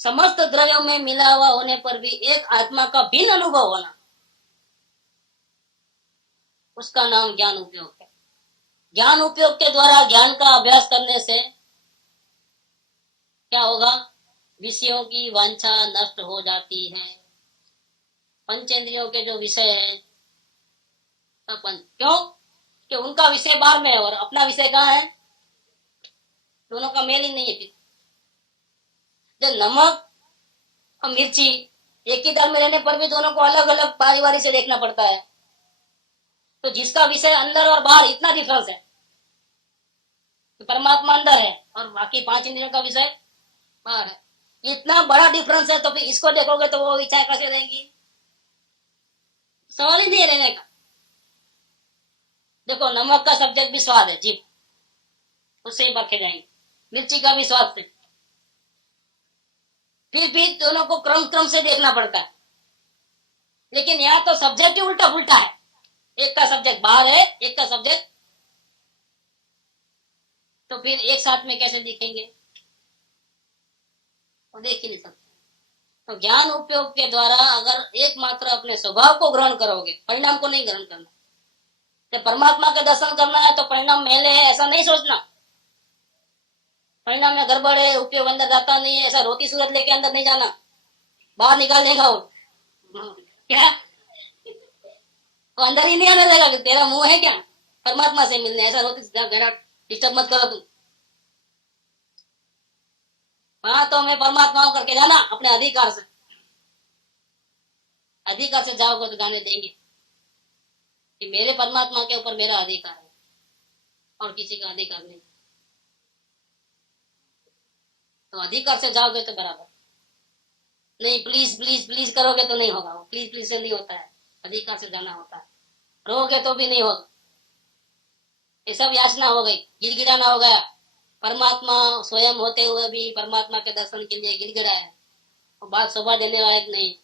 समस्त द्रव्यों में मिला हुआ होने पर भी एक आत्मा का भिन्न अनुभव होना, उसका नाम ज्ञान उपयोग है। ज्ञान उपयोग के द्वारा ज्ञान का अभ्यास करने से क्या होगा? विषयों की वांछा नष्ट हो जाती है। पंचेंद्रियों के जो विषय है अपन, क्यों कि उनका विषय बाहर में है और अपना विषय कहाँ है? दोनों का मेल ही नहीं है। जो नमक और मिर्ची एक ही दाल में रहने पर भी दोनों को अलग अलग बारी बारी से देखना पड़ता है। तो जिसका विषय अंदर और बाहर इतना डिफरेंस है, तो परमात्मा अंदर है और बाकी पांच इंद्रियों का विषय बाहर है, इतना बड़ा डिफरेंस है। तो फिर इसको देखोगे तो वो इच्छाएं कैसे रहेंगी? सवाल ही नहीं रहने का। देखो नमक का सब्जेक्ट भी स्वाद है, जीभ, उससे ही परखे जाएंगे। मिर्ची का भी स्वाद से, फिर भी दोनों को क्रम क्रम से देखना पड़ता है। लेकिन यहाँ तो सब्जेक्ट ही उल्टा पुल्टा है। एक का सब्जेक्ट बाहर है, एक का सब्जेक्ट, तो फिर एक साथ में कैसे दिखेंगे? वो देख ही नहीं सकते। तो ज्ञान उपयोग के द्वारा अगर एकमात्र अपने स्वभाव को ग्रहण करोगे, परिणाम को नहीं ग्रहण करना। तो परमात्मा का दर्शन करना है तो परिणाम मेले है ऐसा नहीं सोचना। परिणाम में गड़बड़ है, उपयोग अंदर जाता नहीं है, ऐसा रोटी सूरत लेके अंदर नहीं जाना, बाहर निकाल देगा वो। क्या वो अंदर ही नहीं आने देगा कि तेरा मुंह है क्या परमात्मा से मिलने? ऐसा रोटी डिस्टर्ब मत करो तुम। हाँ तो मैं परमात्मा करके जाना अपने अधिकार से। अधिकार से जाओगे तो जाने देंगे कि मेरे परमात्मा के ऊपर मेरा अधिकार है और किसी का अधिकार नहीं। तो अधिकार से जाओगे तो बराबर। नहीं प्लीज प्लीज प्लीज करोगे तो नहीं होगा। प्लीज प्लीज से नहीं होता है, अधिकार से जाना होता है। रोगे तो भी नहीं होगा। ये सब याचना हो गई, गिड़गिड़ाना हो गया। परमात्मा स्वयं होते हुए भी परमात्मा के दर्शन के लिए गिड़गिड़ाया। और बात शोभा देने लायक नहीं,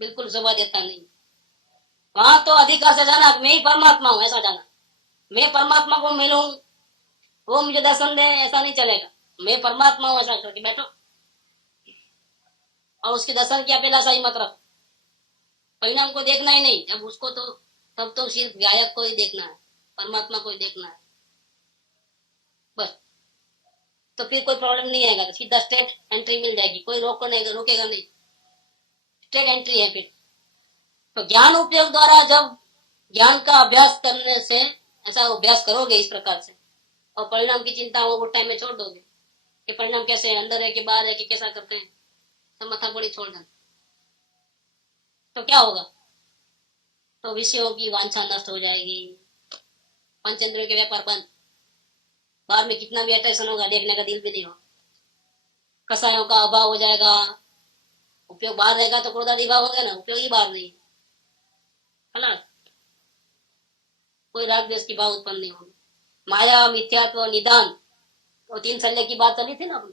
बिल्कुल शोभा देता नहीं। वहां तो अधिकार से जाना, मैं ही परमात्मा हूं ऐसा जाना। मैं परमात्मा को मिलूं, वो मुझे दर्शन दे, ऐसा नहीं चलेगा। मैं परमात्मा हूं ऐसा करके बैठो और उसके दर्शन की अभिलाषा ही मत रखो। परिणाम को देखना ही नहीं। जब उसको तो तब तो सिर्फ गायक को ही देखना है, परमात्मा को ही देखना है बस। तो फिर कोई प्रॉब्लम नहीं आएगा, तो सीधा स्ट्रेट एंट्री मिल जाएगी, कोई रोकेगा नहीं, स्ट्रेट एंट्री है फिर। तो ज्ञान उपयोग द्वारा जब ज्ञान का अभ्यास करने से, ऐसा अभ्यास करोगे इस प्रकार से, और परिणाम की चिंता वो टाइम में छोड़ दोगे कि परिणाम कैसे है, अंदर है कि बाहर है कि कैसा करते हैं, सब मथा बड़ी छोड़ देना। तो क्या होगा? तो विषयों की वांछा नष्ट हो जाएगी, पंचेंद्रियों के व्यापार बंद, बाहर में कितना भी अट्रैक्शन होगा देखने का दिल भी नहीं होगा, कसायों का अभाव हो जाएगा। उपयोग बाहर रहेगा तो क्रोधादि भाव होगा ना, उपयोग ही बाहर नहीं है, कोई राग द्वेष की भाव उत्पन्न नहीं होगी। माया, मिथ्यात्व, निदान, वो तीन शल्य की बात चली थी ना अपनी,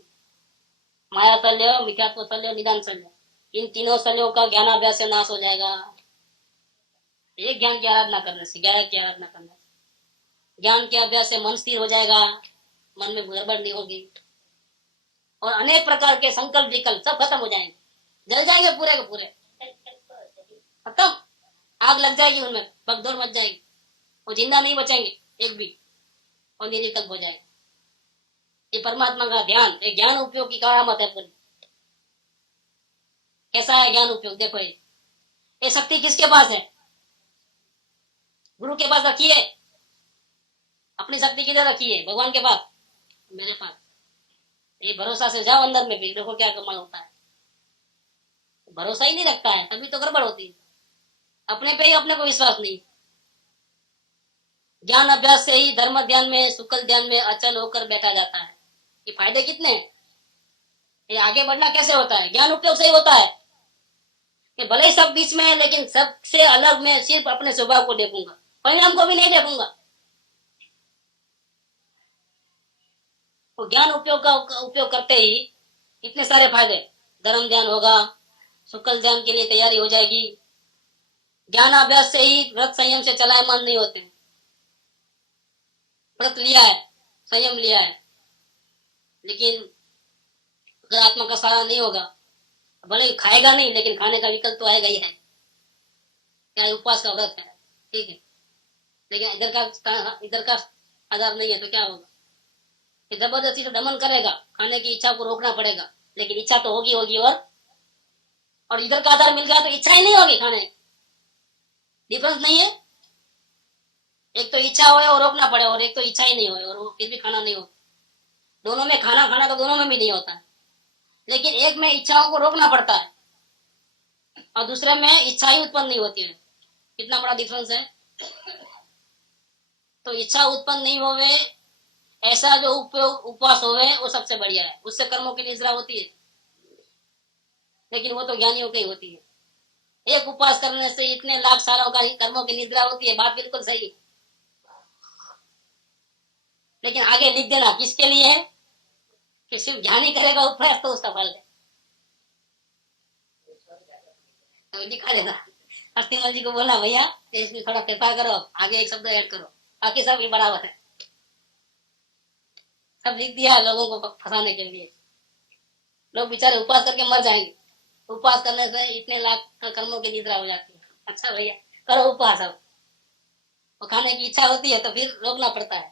माया शल्य, मिथ्यात्व शल्य, निदान शल्य। इन तीनों शल्यों का ज्ञानाभ्यास से नाश हो जाएगा। एक ज्ञान की आराधना करने से, ज्ञान की आराधना करने से, ज्ञान के अभ्यास से मन स्थिर हो जाएगा, मन में गड़बड़ नहीं होगी और अनेक प्रकार के संकल्प विकल्प सब खत्म हो जाएंगे, जल जाएंगे पूरे के पूरे, खत्म। आग लग जाएगी उनमें, भगदौड़ मच जाएगी, वो जिंदा नहीं बचेंगे। एक भी, और निरीक्षक हो जाए। ये परमात्मा का ध्यान, ये ज्ञान उपयोग की करामत है पूरी। कैसा है ज्ञान उपयोग? देखो ये शक्ति किसके पास है? गुरु के पास रखी है। अपनी शक्ति किधर रखी है? भगवान के पास, मेरे पास। ये भरोसा से जाओ अंदर में, भी देखो क्या कमाल होता है। भरोसा ही नहीं रखता है तभी तो गड़बड़ होती है। अपने पे ही अपने को विश्वास नहीं। ज्ञान अभ्यास से ही धर्म ध्यान में, शुक्ल ध्यान में अचल होकर बैठा जाता है। ये फायदे कितने हैं? ये आगे बढ़ना कैसे होता है? ज्ञान उपयोग से ही होता है कि भले ही सब बीच में है, लेकिन सबसे अलग मैं सिर्फ अपने स्वभाव को देखूंगा, परिणाम को भी नहीं देखूंगा। तो ज्ञान उपयोग का उपयोग करते ही इतने सारे फायदे। धर्म ध्यान होगा, शुक्ल ध्यान के लिए तैयारी हो जाएगी। ज्ञान अभ्यास से ही व्रत संयम से चलायमान नहीं होते। व्रत लिया है, संयम लिया है, लेकिन अगर आत्मा का सहारा नहीं होगा, भले ही खाएगा नहीं, लेकिन खाने का विकल्प तो आएगा ही है। क्या उपवास का व्रत है, ठीक है, लेकिन इधर का आधार नहीं है तो क्या होगा? जबरदस्ती तो दमन करेगा, खाने की इच्छा को रोकना पड़ेगा, लेकिन इच्छा तो होगी होगी। और इधर का आधार मिल गया तो इच्छा ही नहीं होगी खाने। डिफरेंस नहीं है? एक तो इच्छा हो और रोकना पड़े, और एक तो इच्छा ही नहीं हो और फिर भी खाना नहीं हो। दोनों में खाना तो दोनों में भी नहीं होता है, लेकिन एक में इच्छाओं को रोकना पड़ता है और दूसरे में इच्छा ही उत्पन्न नहीं होती है। कितना बड़ा डिफरेंस है। तो इच्छा उत्पन्न नहीं होवे ऐसा जो उपवास होवे वो सबसे बढ़िया है। उससे कर्मों की निद्रा होती है, लेकिन वो तो ज्ञानियों की होती है। एक उपवास करने से इतने लाख सालों का कर्मों की निद्रा होती है, बात बिल्कुल सही। लेकिन आगे लिख देना किसके लिए है कि सिर्फ ज्ञानी करेगा उपवास तो उसका फल है, तो लिखा देना। अस्थिमल जी को बोला भैया इसमें थोड़ा फेरफार करो, आगे एक शब्द ऐड करो, बाकी सब बराबर है। सब लिख दिया लोगों को फंसाने के लिए। लोग बेचारे उपवास करके मर जाएंगे। उपवास करने से इतने लाख कर्मों की निद्रा हो जाती है। अच्छा भैया करो उपवास, अब वो खाने की इच्छा होती है तो फिर रोकना पड़ता है।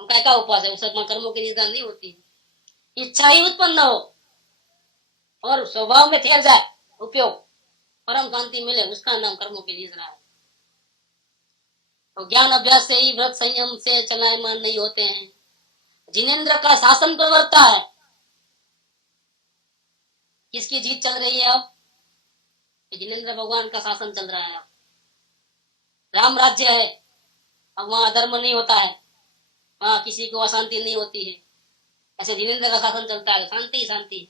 क्या उपवास है? उससे कर्मों की निद्रा नहीं होती। इच्छा ही उत्पन्न हो और स्वभाव में ठहर जाए उपयोग, परम शांति मिले, उसका नाम कर्मों की निद्रा है। तो ज्ञान अभ्यास से ही व्रत संयम से चलायमान नहीं होते हैं। जिनेन्द्र का शासन प्रवर्ता है। किसकी जीत चल रही है अब? जिनेन्द्र भगवान का शासन चल रहा है। राम राज्य है, अब वहां अधर्म नहीं होता है, वहां किसी को अशांति नहीं होती है। ऐसे जिनेन्द्र का शासन चलता है, शांति शांति।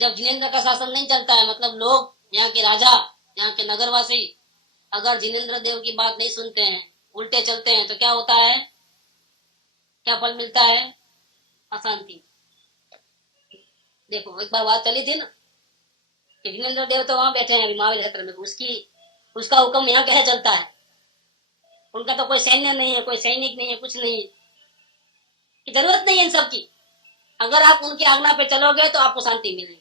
जब जिनेन्द्र का शासन नहीं चलता है, मतलब लोग, यहाँ के राजा, यहाँ के नगरवासी अगर जिनेन्द्र देव की बात नहीं सुनते हैं, उल्टे चलते हैं, तो क्या होता है? क्या फल मिलता है? अशांति। देखो एक बार बात चली थी ना कि जिनेन्द्र देव तो वहां बैठे हैं अभी महावीर क्षेत्र में, उसका हुक्म यहाँ कैसे चलता है? उनका तो कोई सैन्य नहीं है, कोई सैनिक नहीं है, कुछ नहीं है, जरूरत नहीं है इन सब की। अगर आप उनकी आज्ञा पे चलोगे तो आपको शांति मिलेगी।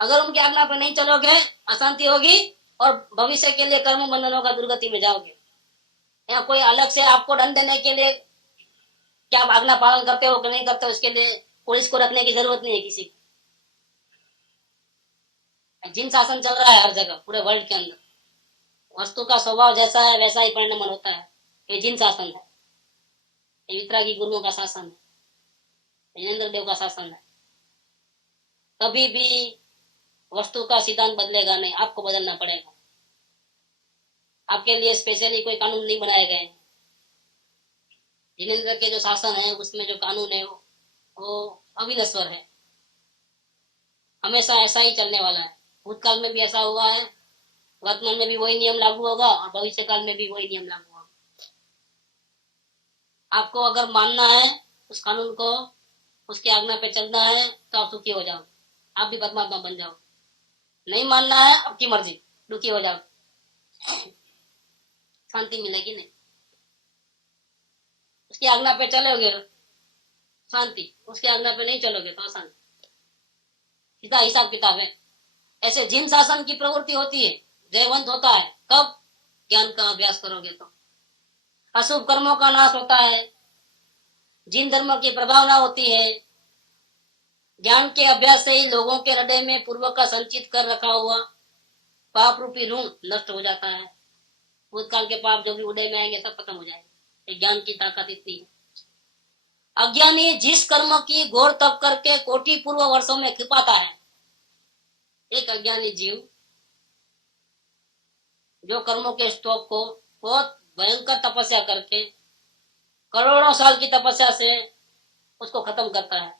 अगर उनकी आज्ञा पे नहीं चलोगे अशांति होगी और भविष्य के लिए कर्म बंधन होगा, दुर्गति में जाओगे। या कोई अलग से आपको दंड देने के लिए क्या आप आज्ञा पालन करते हो कि नहीं करते हो, उसके लिए पुलिस को रखने की जरूरत नहीं है किसी को। जिन शासन चल रहा है हर जगह पूरे वर्ल्ड के अंदर, वस्तु का स्वभाव जैसा है वैसा ही परिणाम होता है। ये जिन शासन है, ये वितरागी गुरुओं का शासन है, जिनेन्द्र देव का शासन है। कभी भी वस्तु का सिद्धांत बदलेगा नहीं, आपको बदलना पड़ेगा। आपके लिए स्पेशली कोई कानून नहीं बनाए गए। जिनेन्द्र के जो शासन है उसमें जो कानून है वो अविनश्वर है, हमेशा ऐसा ही चलने वाला है। भूतकाल में भी ऐसा हुआ है, वर्तमान में भी वही नियम लागू होगा और भविष्य काल में भी वही नियम लागू होगा। आपको अगर मानना है उस कानून को, उसकी आज्ञा पे चलना है तो आप सुखी हो जाओ, आप भी परमात्मा बन जाओ। नहीं मानना है आपकी मर्जी, दुखी हो जाओ, शांति मिलेगी नहीं। उसकी आज्ञा पे चलोगे शांति, उसकी आज्ञा पे नहीं चलोगे तो अशांति। सीधा हिसाब किताब है। ऐसे जिन शासन की प्रवृत्ति होती है जयवंत होता है कब? ज्ञान का अभ्यास करोगे तो। अशुभ कर्मों का नाश होता है, जिन धर्मों की प्रभावना होती है। ज्ञान के अभ्यास से ही लोगों के हृदय में पूर्व का संचित कर रखा हुआ पाप रूपी ऋण नष्ट हो जाता है। भूतकाल के पाप जो भी उदय में आएंगे सब खत्म हो जाएंगे। ज्ञान की ताकत इतनी है। अज्ञानी जिस कर्म की घोर तप करके कोटि पूर्व वर्षों में छिपाता है, एक अज्ञानी जीव जो कर्मों के स्टॉक को बहुत भयंकर तपस्या करके करोड़ों साल की तपस्या से उसको खत्म करता है,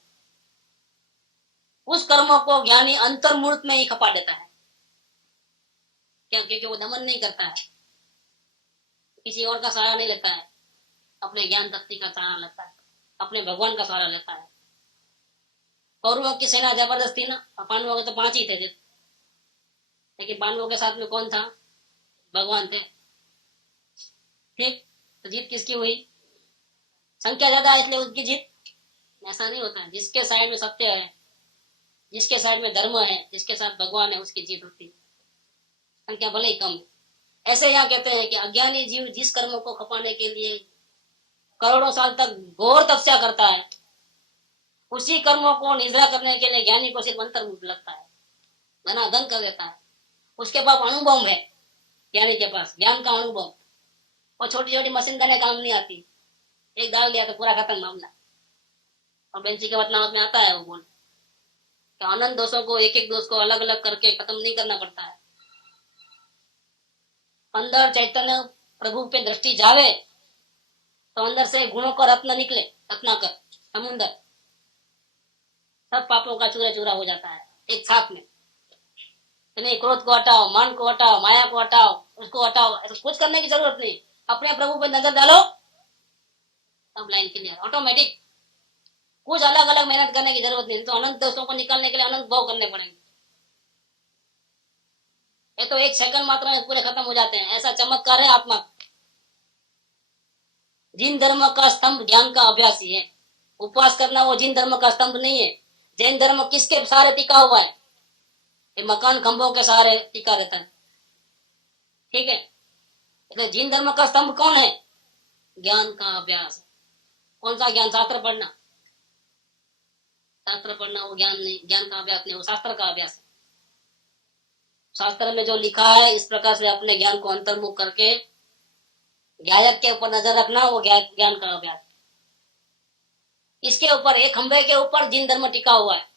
उस कर्मों को ज्ञानी अंतर्मुहूर्त में ही खपा देता है। क्या? क्योंकि वो दमन नहीं करता है, किसी और का सहारा नहीं लेता है, अपने ज्ञान शक्ति का सहारा लेता है, अपने भगवान का सहारा लेता है। कौरवों की सेना जबरदस्ती ना, पांडवों के तो 5 ही थे, लेकिन पांडवों के साथ में कौन था? भगवान थे। ठीक, तो जीत किसकी हुई? संख्या ज्यादा है इसलिए उसकी जीत? ऐसा नहीं होता है। जिसके साइड में सत्य है, जिसके साइड में धर्म है, जिसके साथ भगवान है, उसकी जीत होती है, संख्या भले ही कम। ऐसे यहाँ कहते हैं कि अज्ञानी जीव जिस कर्मों को खपाने के लिए करोड़ों साल तक घोर तपस्या करता है, उसी कर्मों को निद्रा करने के लिए ज्ञानी को सिर्फ अंतर्मुख लगता है, धनाधन कर देता है। उसके पास अनुभव है, ज्ञानी के पास ज्ञान का अनुभव। और छोटी छोटी मशीन करने काम नहीं आती, एक डाल दिया तो पूरा खत्म मामला। और बेंची के वतनावत में आता है वो बोल कि अनंत दोषों को एक एक दोष को अलग अलग करके खत्म नहीं करना पड़ता है। अंदर चैतन्य प्रभु पे दृष्टि जावे तो अंदर से गुणों का रत्न निकले, रत्नाकर समुंदर, सब पापों का चूरा चूरा हो जाता है एक साथ में। तो नहीं, क्रोध को हटाओ, मान को हटाओ, माया को हटाओ, उसको हटाओ, कुछ करने की जरूरत नहीं। अपने प्रभु पे नजर डालो, सब लाइन क्लियर, ऑटोमेटिक। कुछ अलग अलग मेहनत करने की जरूरत नहीं। तो अनंत दोषों को निकालने के लिए अनंत भाव करने पड़ेंगे। ये तो एक सेकंड मात्र में पूरे खत्म हो जाते हैं, ऐसा चमत्कार है आत्मा। जिन धर्म का स्तंभ ज्ञान का अभ्यास ही है। उपवास करना वो जिन धर्म का स्तंभ नहीं है। जैन धर्म किसके सहारे टिका हुआ है? ये मकान खंभों के सहारे टिका रहता है, ठीक है। तो जिन धर्म का स्तंभ कौन है? ज्ञान का अभ्यास। कौन सा ज्ञान? शास्त्र पढ़ना। शास्त्र पढ़ना वो ज्ञान नहीं, ज्ञान का अभ्यास नहीं, वो शास्त्र का अभ्यास है। शास्त्र में जो लिखा है इस प्रकार से अपने ज्ञान को अंतर्मुख करके ज्ञायक के ऊपर नजर रखना, वो ज्ञान का अभ्यास। इसके ऊपर, एक खंभे के ऊपर जिन धर्म टिका हुआ है,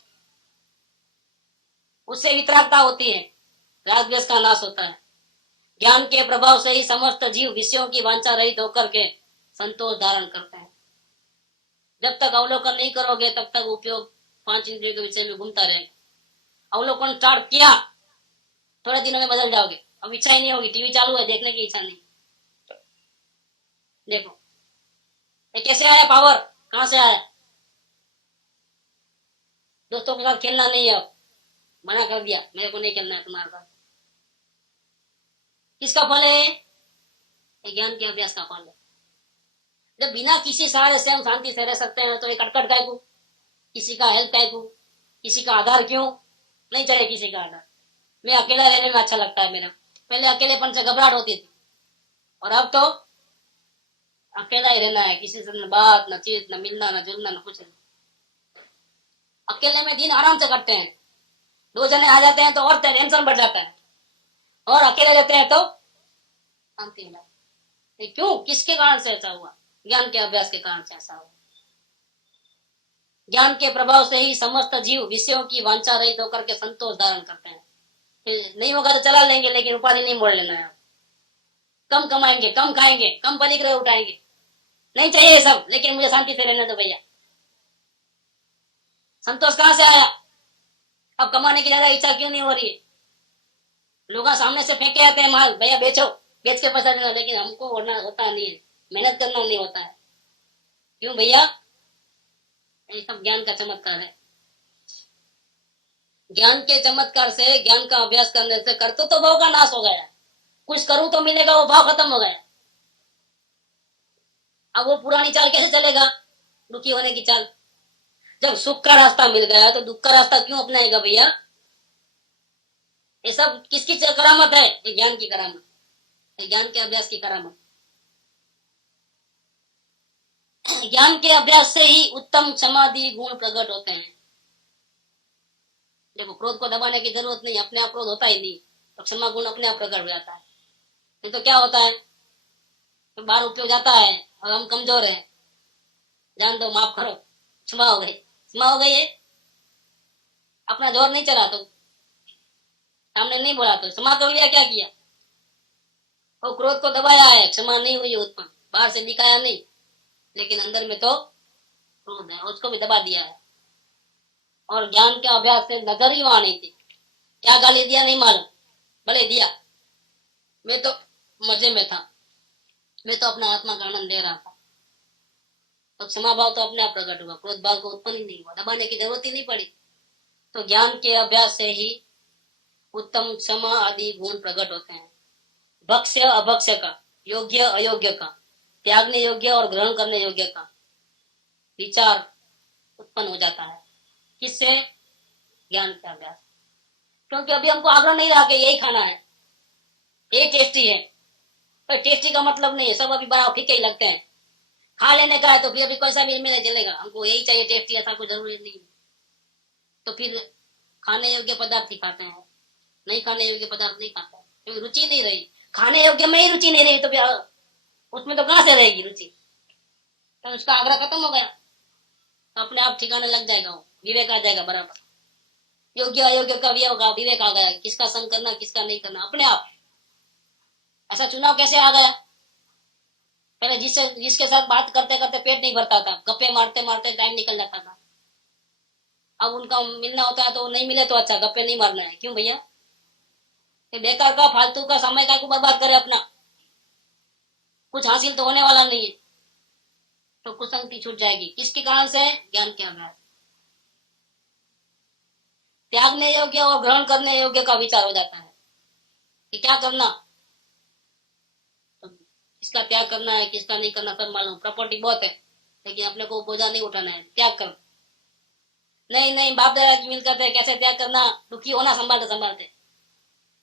उससे वितरागता होती है, राग द्वेष का नाश होता है। ज्ञान के प्रभाव से ही समस्त जीव विषयों की वांछा रहित होकर के संतोष धारण करते हैं। जब तक अवलोकन नहीं करोगे तब तक उपयोग 5 इंद्रियों के विषय में घूमता रहेगा। अवलोकन स्टार्ट किया, थोड़े दिनों में बदल जाओगे। अब इच्छा ही नहीं होगी, टीवी चालू है, देखने की इच्छा नहीं। देखो ये कैसे आया पावर, कहां से आया? दोस्तों के साथ खेलना नहीं है, अब मना कर दिया, मेरे को नहीं खेलना है तुम्हारे साथ। किसका फल है? ज्ञान के अभ्यास का फल है। जब बिना किसी सहारे से हम शांति से रह सकते हैं तो एक अटकट काय को, किसी का हेल्प काय को, किसी का आधार क्यों नहीं चाहिए? किसी का आधार। मैं अकेला रहने में अच्छा लगता है मेरा। पहले अकेलेपन से घबराहट होती थी, और अब तो अकेला ही रहना है, किसी से न बात, न चीज, न मिलना, न जुलना, न कुछ नहीं। अकेले में दिन आराम से कटते हैं। 2 जने आ जाते हैं तो और टेंशन बढ़ जाता है, और अकेले रहते हैं तो शांति मिला। क्यों? किसके कारण से ऐसा हुआ? ज्ञान के अभ्यास के कारण से ऐसा हुआ। ज्ञान के प्रभाव से ही समस्त जीव विषयों की वांछा रहित होकर के संतोष धारण करते हैं। नहीं होगा तो चला लेंगे, लेकिन उपाधि नहीं मोड़ लेना है। कम कमाएंगे, कम खाएंगे, कम परिग्रह उठाएंगे, नहीं चाहिए सब, लेकिन मुझे शांति से रहने दो भैया। संतोष कहां से आया? अब कमाने की ज्यादा इच्छा क्यों नहीं हो रही है? लोग सामने से फेंके आते हैं माल, भैया बेचो, बेच के पैसा देना, लेकिन हमको होता नहीं है, मेहनत करना नहीं होता है। क्यों भैया? ये सब ज्ञान का चमत्कार है। ज्ञान के चमत्कार से, ज्ञान का अभ्यास करने से कर्तृत्व भाव का नाश हो गया। कुछ करूं तो मिलेगा, वो भाव खत्म हो गया। अब वो पुरानी चाल कैसे चलेगा? दुखी होने की चाल। जब सुख का रास्ता मिल गया तो दुख का रास्ता क्यों अपनाएगा भैया? ये सब किसकी करामत है? ये ज्ञान की करामत, ये ज्ञान के अभ्यास की करामत। ज्ञान के अभ्यास से ही उत्तम समाधि गुण प्रकट होते हैं। देखो, क्रोध को दबाने की जरूरत नहीं, अपने आप क्रोध होता ही नहीं, तो क्षमा गुण अपने आप प्रकट हो जाता है। नहीं तो क्या होता है, तो बाहर उपयोग जाता है और हम कमजोर हैं, जान दो, माफ करो, क्षमा हो गई, क्षमा हो गई है, अपना जोर नहीं चला तो, सामने नहीं बोला तो क्षमा कर लिया, क्या किया, वो क्रोध को दबाया है, क्षमा नहीं हुई उत्पन्न, बाहर से दिखाया नहीं, लेकिन अंदर में तो क्रोध है, उसको भी दबा दिया है। और ज्ञान के अभ्यास से नजर ही वहां नहीं थी, क्या गाली दिया नहीं मालूम, भले दिया, मैं तो मजे में था, मैं तो अपना आत्मा का आनंद ले रहा था, तो क्षमा भाव तो अपने आप प्रकट हुआ, क्रोध भाव को उत्पन्न ही नहीं हुआ, दबाने की जरूरत ही नहीं पड़ी। तो ज्ञान के अभ्यास से ही उत्तम क्षमा आदि गुण प्रकट होते हैं। भक्ष्य अभक्ष्य का, योग्य अयोग्य का, त्यागने योग्य और ग्रहण करने योग्य का विचार उत्पन्न हो जाता है। किससे? ज्ञान के अभ्यास। क्योंकि अभी हमको आग्रह नहीं रहा कि यही खाना है, यही टेस्टी है, पर टेस्टी का मतलब नहीं है, सब अभी बड़ा फीके ही लगते हैं। खा लेने का है तो फिर अभी कैसा भी मिले चलेगा, हमको यही चाहिए टेस्टी, ऐसा कोई जरूरी नहीं। तो फिर खाने योग्य पदार्थ ही खाते हैं, नहीं खाने योग्य पदार्थ नहीं खाते हैं, क्योंकि रुचि नहीं रही, खाने योग्य में ही रुचि नहीं रही, तो फिर उसमें तो कहां से रहेगी रुचि, तो उसका आग्रह खत्म हो गया, तो अपने आप ठिकाने लग जाएगा, वो विवेक आ जाएगा बराबर, योग्य अयोग्य का विवेक आ गया, किसका संग करना किसका नहीं करना अपने आप। ऐसा चुनाव कैसे आ गया? पहले जिसके साथ बात करते करते पेट नहीं भरता था, गप्पे मारते मारते टाइम निकल जाता था, अब उनका मिलना होता है तो नहीं मिले तो अच्छा, गप्पे नहीं मारना है, क्यों भैया, बेकार का फालतू का समय का को बर्बाद करे अपना, कुछ हासिल तो होने वाला नहीं है, तो कुसंगति छूट जाएगी, किसके कारण से? ज्ञान के अभ्यास। त्यागने योग्य और ग्रहण करने योग्य का विचार हो जाता है कि क्या करना, तो किसका त्याग करना है किसका नहीं करना सब मालूम, प्रॉपर्टी बहुत है, लेकिन अपने को बोझा नहीं उठाना है, त्याग कर, नहीं नहीं बाप दादा की मिलकत है, कैसे त्याग करना, दुखी होना संभालते संभालते,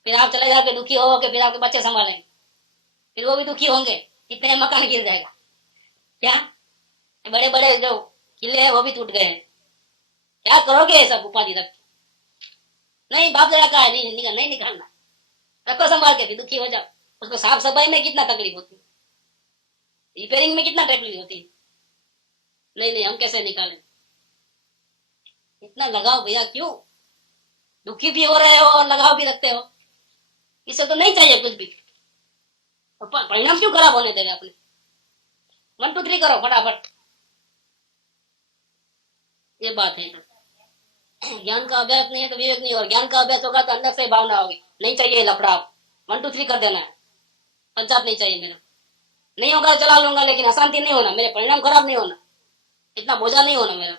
फिर आप चले जाओगे दुखी हो के, फिर आपके बच्चे संभालेंगे, फिर वो भी दुखी होंगे, कितने मकान गिर जाएगा, क्या बड़े बड़े जो किले हैं वो भी टूट गए हैं, क्या करोगे सब उपाधि रख, नहीं बाप दादा का है, नहीं निकालना, रखो संभाल के, फिर दुखी हो जाओ, उसको साफ सफाई में कितना तकलीफ होती है, रिपेयरिंग में कितना तकलीफ होती है, नहीं हम कैसे निकालें, इतना लगाव भैया क्यों, दुखी भी हो रहे हो और लगाव भी रखते हो, इसे तो नहीं चाहिए कुछ भी, तो परिणाम क्यों खराब होने देगा अपने, 1 2 3 करो फटाफट, ये बात है। ज्ञान का अभ्यास नहीं है तो विवेक नहीं, और ज्ञान का अभ्यास होगा तो अंदर से भावना होगी, नहीं चाहिए लफड़ा, 1 2 3 कर देना है, पंचायत नहीं चाहिए मेरा, नहीं होगा चला लूंगा, लेकिन अशांति नहीं होना, मेरे परिणाम खराब नहीं होना, इतना बोझा नहीं होना मेरा,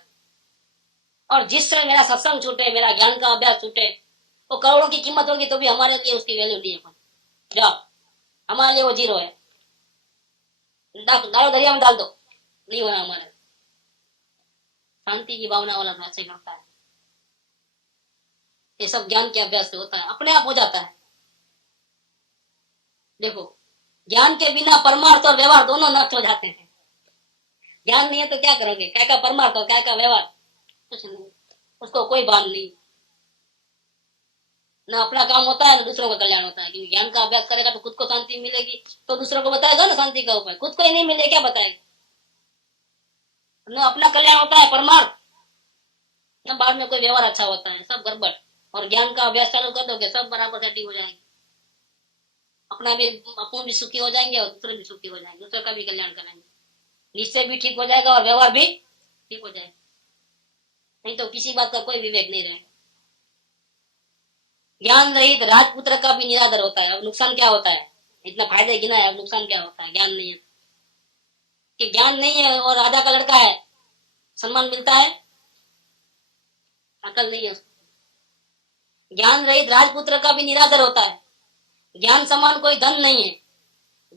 और जिससे मेरा सत्संग छूटे, मेरा ज्ञान का अभ्यास छूटे, वो करोड़ों की कीमत होगी तो भी हमारे लिए उसकी वैल्यू नहीं है, जाओ हमारे लिए वो जीरो है, डालो दरिया में डाल दो, नहीं होना हमारे, शांति की भावना वाला तो ऐसे करता है, ये सब ज्ञान के अभ्यास से होता है, अपने आप हो जाता है। देखो, ज्ञान के बिना परमार्थ और व्यवहार दोनों नष्ट हो जाते हैं, ज्ञान नहीं है तो क्या करोगे, क्या का परमार्थ और क्या का व्यवहार, कुछ नहीं, उसको कोई बांध नहीं, ना अपना काम होता है ना दूसरों का कल्याण होता है, क्योंकि ज्ञान का अभ्यास करेगा तो खुद को शांति मिलेगी, तो दूसरों को बताएगा ना शांति का उपाय, खुद को ही नहीं मिले क्या बताएगा, न अपना कल्याण होता है परमार्थ, न बाद में कोई व्यवहार अच्छा होता है, सब गड़बड़, और ज्ञान का अभ्यास चालू कर दोगे सब बराबर सेटिंग हो जाएगी, अपना भी, अपन भी सुखी हो जाएंगे और दूसरे भी सुखी हो जाएंगे, दूसरे का भी कल्याण करेंगे, निश्चय भी ठीक हो जाएगा और व्यवहार भी ठीक हो जाएगा, नहीं तो किसी बात का कोई विवेक नहीं रहेगा। ज्ञान रहित राजपुत्र का भी निरादर होता है, अब नुकसान क्या होता है, इतना फायदे गिना है, अब नुकसान क्या होता है, ज्ञान नहीं है, कि ज्ञान नहीं है और राजा का लड़का है, सम्मान मिलता है, अकल नहीं है उसको। ज्ञान रहित राजपुत्र का भी निरादर होता है, ज्ञान समान कोई धन नहीं है,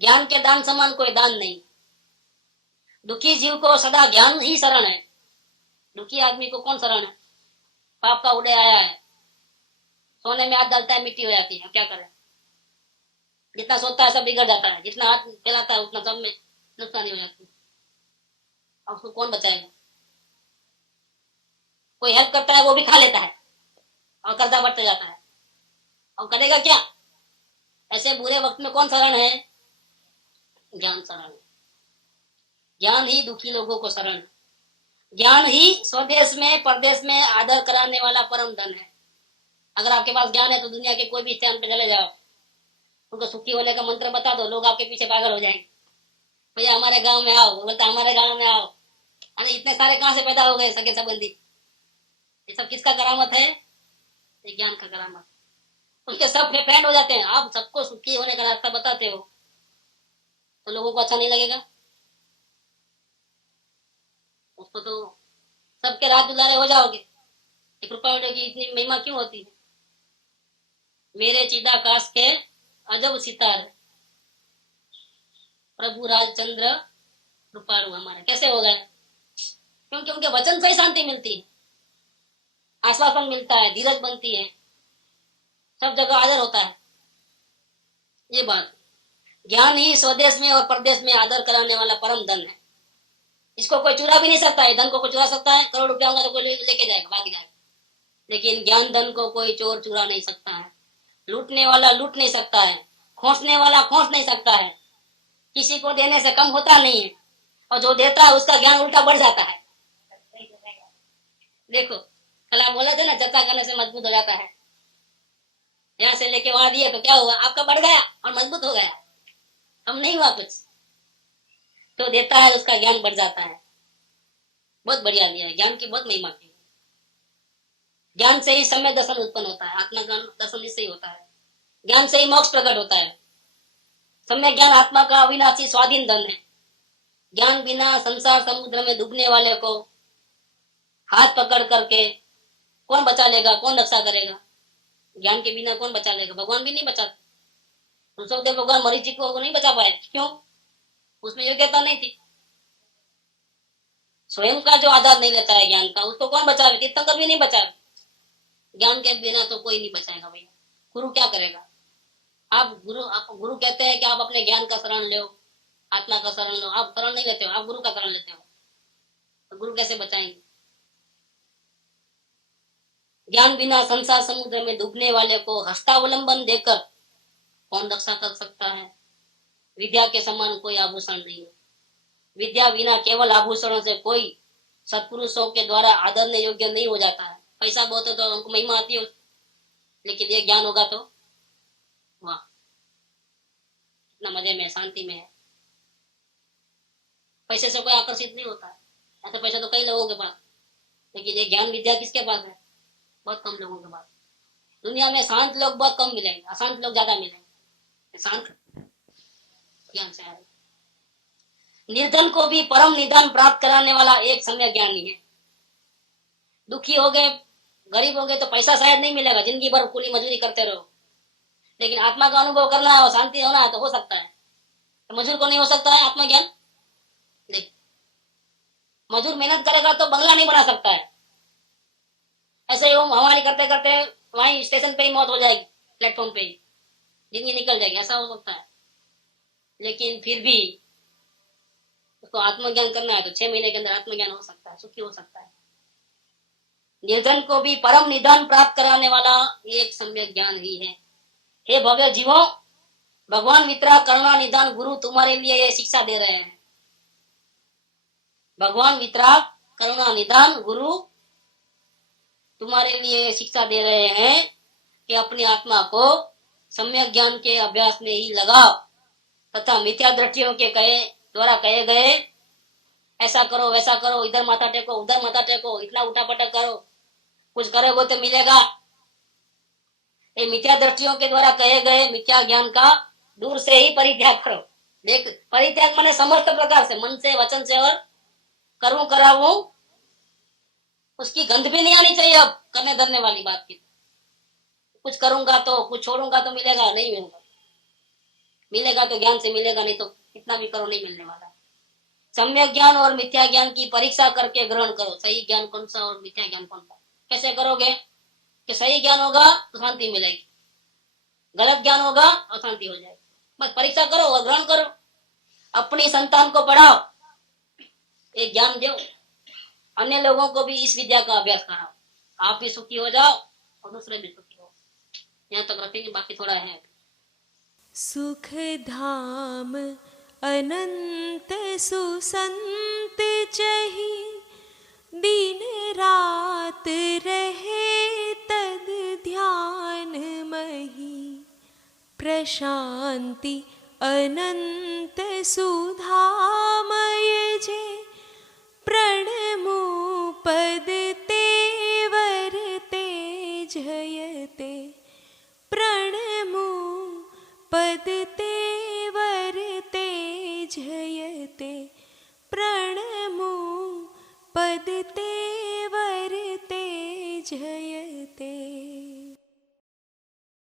ज्ञान के दान समान कोई दान नहीं, दुखी जीव को सदा ज्ञान ही शरण है, दुखी आदमी को कौन शरण है, पाप का उड़े आया है, सोने में हाथ डालता है मिट्टी हो जाती है, क्या करे, जितना सोचता है सब बिगड़ जाता है, जितना हाथ फैलाता है उतना सब में नुकसान हो जाती है, अब उसको कौन बचाएगा? कोई हेल्प करता है वो भी खा लेता है और कर्जा बढ़ते जाता है। अब करेगा क्या? ऐसे बुरे वक्त में कौन शरण है? ज्ञान शरण है। ज्ञान ही दुखी लोगों को शरण है। ज्ञान ही स्वदेश में परदेश में आदर कराने वाला परम धन है। अगर आपके पास ज्ञान है तो दुनिया के कोई भी स्थान पे चले जाओ, उनको सुखी होने का मंत्र बता दो, लोग आपके पीछे पागल हो जाएंगे। भैया हमारे गांव में आओ, बोलता हमारे गांव में आओ। अरे इतने सारे कहां से पैदा हो गए सगे संबंधी? ये सब किसका करामत है? ये ज्ञान का करामत। उसके सब फ्रेंड हो जाते हैं। आप सबको सुखी होने का रास्ता बताते हो तो लोगों को अच्छा नहीं लगेगा? उसको तो सबके रात दुलारे हो जाओगे। एक रुपया की इतनी महिमा क्यों होती है? मेरे चिदाकाश के अजब सितारे प्रभु राजचंद्र कृपाणु हमारे कैसे हो गए? क्योंकि उनके वचन से ही शांति मिलती है, आश्वासन मिलता है, धीरज बनती है, सब जगह आदर होता है। ये बात, ज्ञान ही स्वदेश में और परदेश में आदर कराने वाला परम धन है। इसको कोई चुरा भी नहीं सकता है। धन को कोई चुरा सकता है? करोड़ रुपया होगा तो कोई लेके जाएगा, भाग जाएगा। लेकिन ज्ञान धन को कोई चोर चुरा नहीं सकता है। लूटने वाला लूट नहीं सकता है, खोसने वाला खोस नहीं सकता है। किसी को देने से कम होता नहीं है, और जो देता है उसका ज्ञान उल्टा बढ़ जाता है। देखो कल आप बोले थे ना, चर्चा करने से मजबूत हो जाता है। यहाँ से लेके वहां दिए तो क्या हुआ? आपका बढ़ गया और मजबूत हो गया, कम नहीं हुआ कुछ। तो देता है उसका ज्ञान बढ़ जाता है। बहुत बढ़िया दिया है, ज्ञान की बहुत महिमा की। ज्ञान से ही सम्यक दर्शन उत्पन्न होता है, आत्मा ज्ञान दर्शन इससे ही होता है। ज्ञान से ही मोक्ष प्रकट होता है। सम्यक ज्ञान आत्मा का अविनाशी स्वाधीन धन है। ज्ञान बिना संसार समुद्र में डूबने वाले को हाथ पकड़ करके कौन बचा लेगा, कौन रक्षा करेगा? ज्ञान के बिना कौन बचा लेगा? भगवान भी नहीं बचाते। ऋषभदेव भगवान मरीज जी को नहीं बचा पाए, क्यों? उसमें योग्यता नहीं थी। स्वयं का जो आधार नहीं लेता है ज्ञान का, उसको कौन बचावे? तीर्थंकर भी नहीं बचावे। ज्ञान के बिना तो कोई नहीं बचाएगा भैया। गुरु क्या करेगा? आप गुरु कहते हैं कि आप अपने ज्ञान का शरण लो, आत्मा का शरण लो। आप शरण नहीं लेते हो, आप गुरु का शरण लेते हो, तो गुरु कैसे बचाएंगे? ज्ञान बिना संसार समुद्र में डूबने वाले को हस्तावलंबन देकर कौन रक्षा कर सकता है? विद्या के समान कोई आभूषण नहीं है। विद्या बिना केवल आभूषणों से कोई सत्पुरुषों के द्वारा आदरने योग्य नहीं हो जाता है। पैसा बहुत है तो हमको महिमा आती है, लेकिन ये ज्ञान होगा तो वाह, इतना मजे में, शांति में है। पैसे से कोई आकर्षित नहीं होता है। ऐसा पैसा तो कई लोगों के पास, लेकिन ये ज्ञान विद्या किसके पास है? बहुत कम लोगों के पास। दुनिया में शांत लोग बहुत कम मिलेंगे, अशांत लोग ज्यादा मिलेंगे। शांत ज्ञान से आए। निर्धन को भी परम निदान प्राप्त कराने वाला एक सम्यक ज्ञानी है। दुखी हो गए, गरीब हो गए तो पैसा शायद नहीं मिलेगा, जिंदगी भर कुली मजदूरी करते रहो, लेकिन आत्मा का अनुभव करना हो, शांति होना है तो हो सकता है। तो मजदूर को नहीं हो सकता है आत्मा ज्ञान? देख, मजदूर मेहनत करेगा तो बंगला नहीं बना सकता है। ऐसे ही वो हमारी करते करते वहीं स्टेशन पे ही मौत हो जाएगी, प्लेटफॉर्म पे ही जिंदगी निकल जाएगी, ऐसा हो सकता है। लेकिन फिर भी उसको आत्मज्ञान करना है तो 6 महीने के अंदर आत्मज्ञान हो सकता है, सुखी हो सकता है। निर्धन को भी परम निदान प्राप्त कराने वाला एक सम्यक ज्ञान ही है। हे भव्य जीवो, भगवान वितरा करुणा निदान गुरु तुम्हारे लिए ये शिक्षा दे रहे हैं। भगवान वितरा करुणा निदान गुरु तुम्हारे लिए शिक्षा दे रहे हैं कि अपनी आत्मा को सम्यक ज्ञान के अभ्यास में ही लगाओ, तथा मिथ्या दृष्टियों के द्वारा कहे गए ऐसा करो वैसा करो, इधर माथा टेको उधर माथा टेको, इतना उठा पटक करो, कुछ करोगे तो मिलेगा, ये मिथ्या दृष्टियों के द्वारा कहे गए मिथ्या ज्ञान का दूर से ही परित्याग करो। देख, परित्याग माने समस्त प्रकार से, मन से, वचन से, और करूं कराऊं उसकी गंध भी नहीं आनी चाहिए। अब करने धरने वाली बात की, कुछ करूंगा तो, कुछ छोड़ूंगा तो मिलेगा नहीं? मिलेगा, मिलेगा तो ज्ञान से मिलेगा, नहीं तो कितना भी करो नहीं मिलने वाला। सम्यक ज्ञान और मिथ्या ज्ञान की परीक्षा करके ग्रहण करो। सही ज्ञान कौन सा और मिथ्या ज्ञान कौन सा? कैसे करोगे कि सही ज्ञान होगा तो शांति मिलेगी, गलत ज्ञान होगा और शांति हो जाएगी। बस परीक्षा करो और ग्रहण करो। अपनी संतान को पढ़ाओ, एक ज्ञान दो, अन्य लोगों को भी इस विद्या का अभ्यास कराओ, आप भी सुखी हो जाओ और दूसरे भी सुखी हो। यहाँ तक रखेंगे, बाकी थोड़ा है। सुख धाम अनंत सुसंत चही, दिन रात रहे तद ध्यान मही। प्रशांति अनंत सुधामय जे, प्रणमो पद तेवर ते जयते। प्रणमो पद ते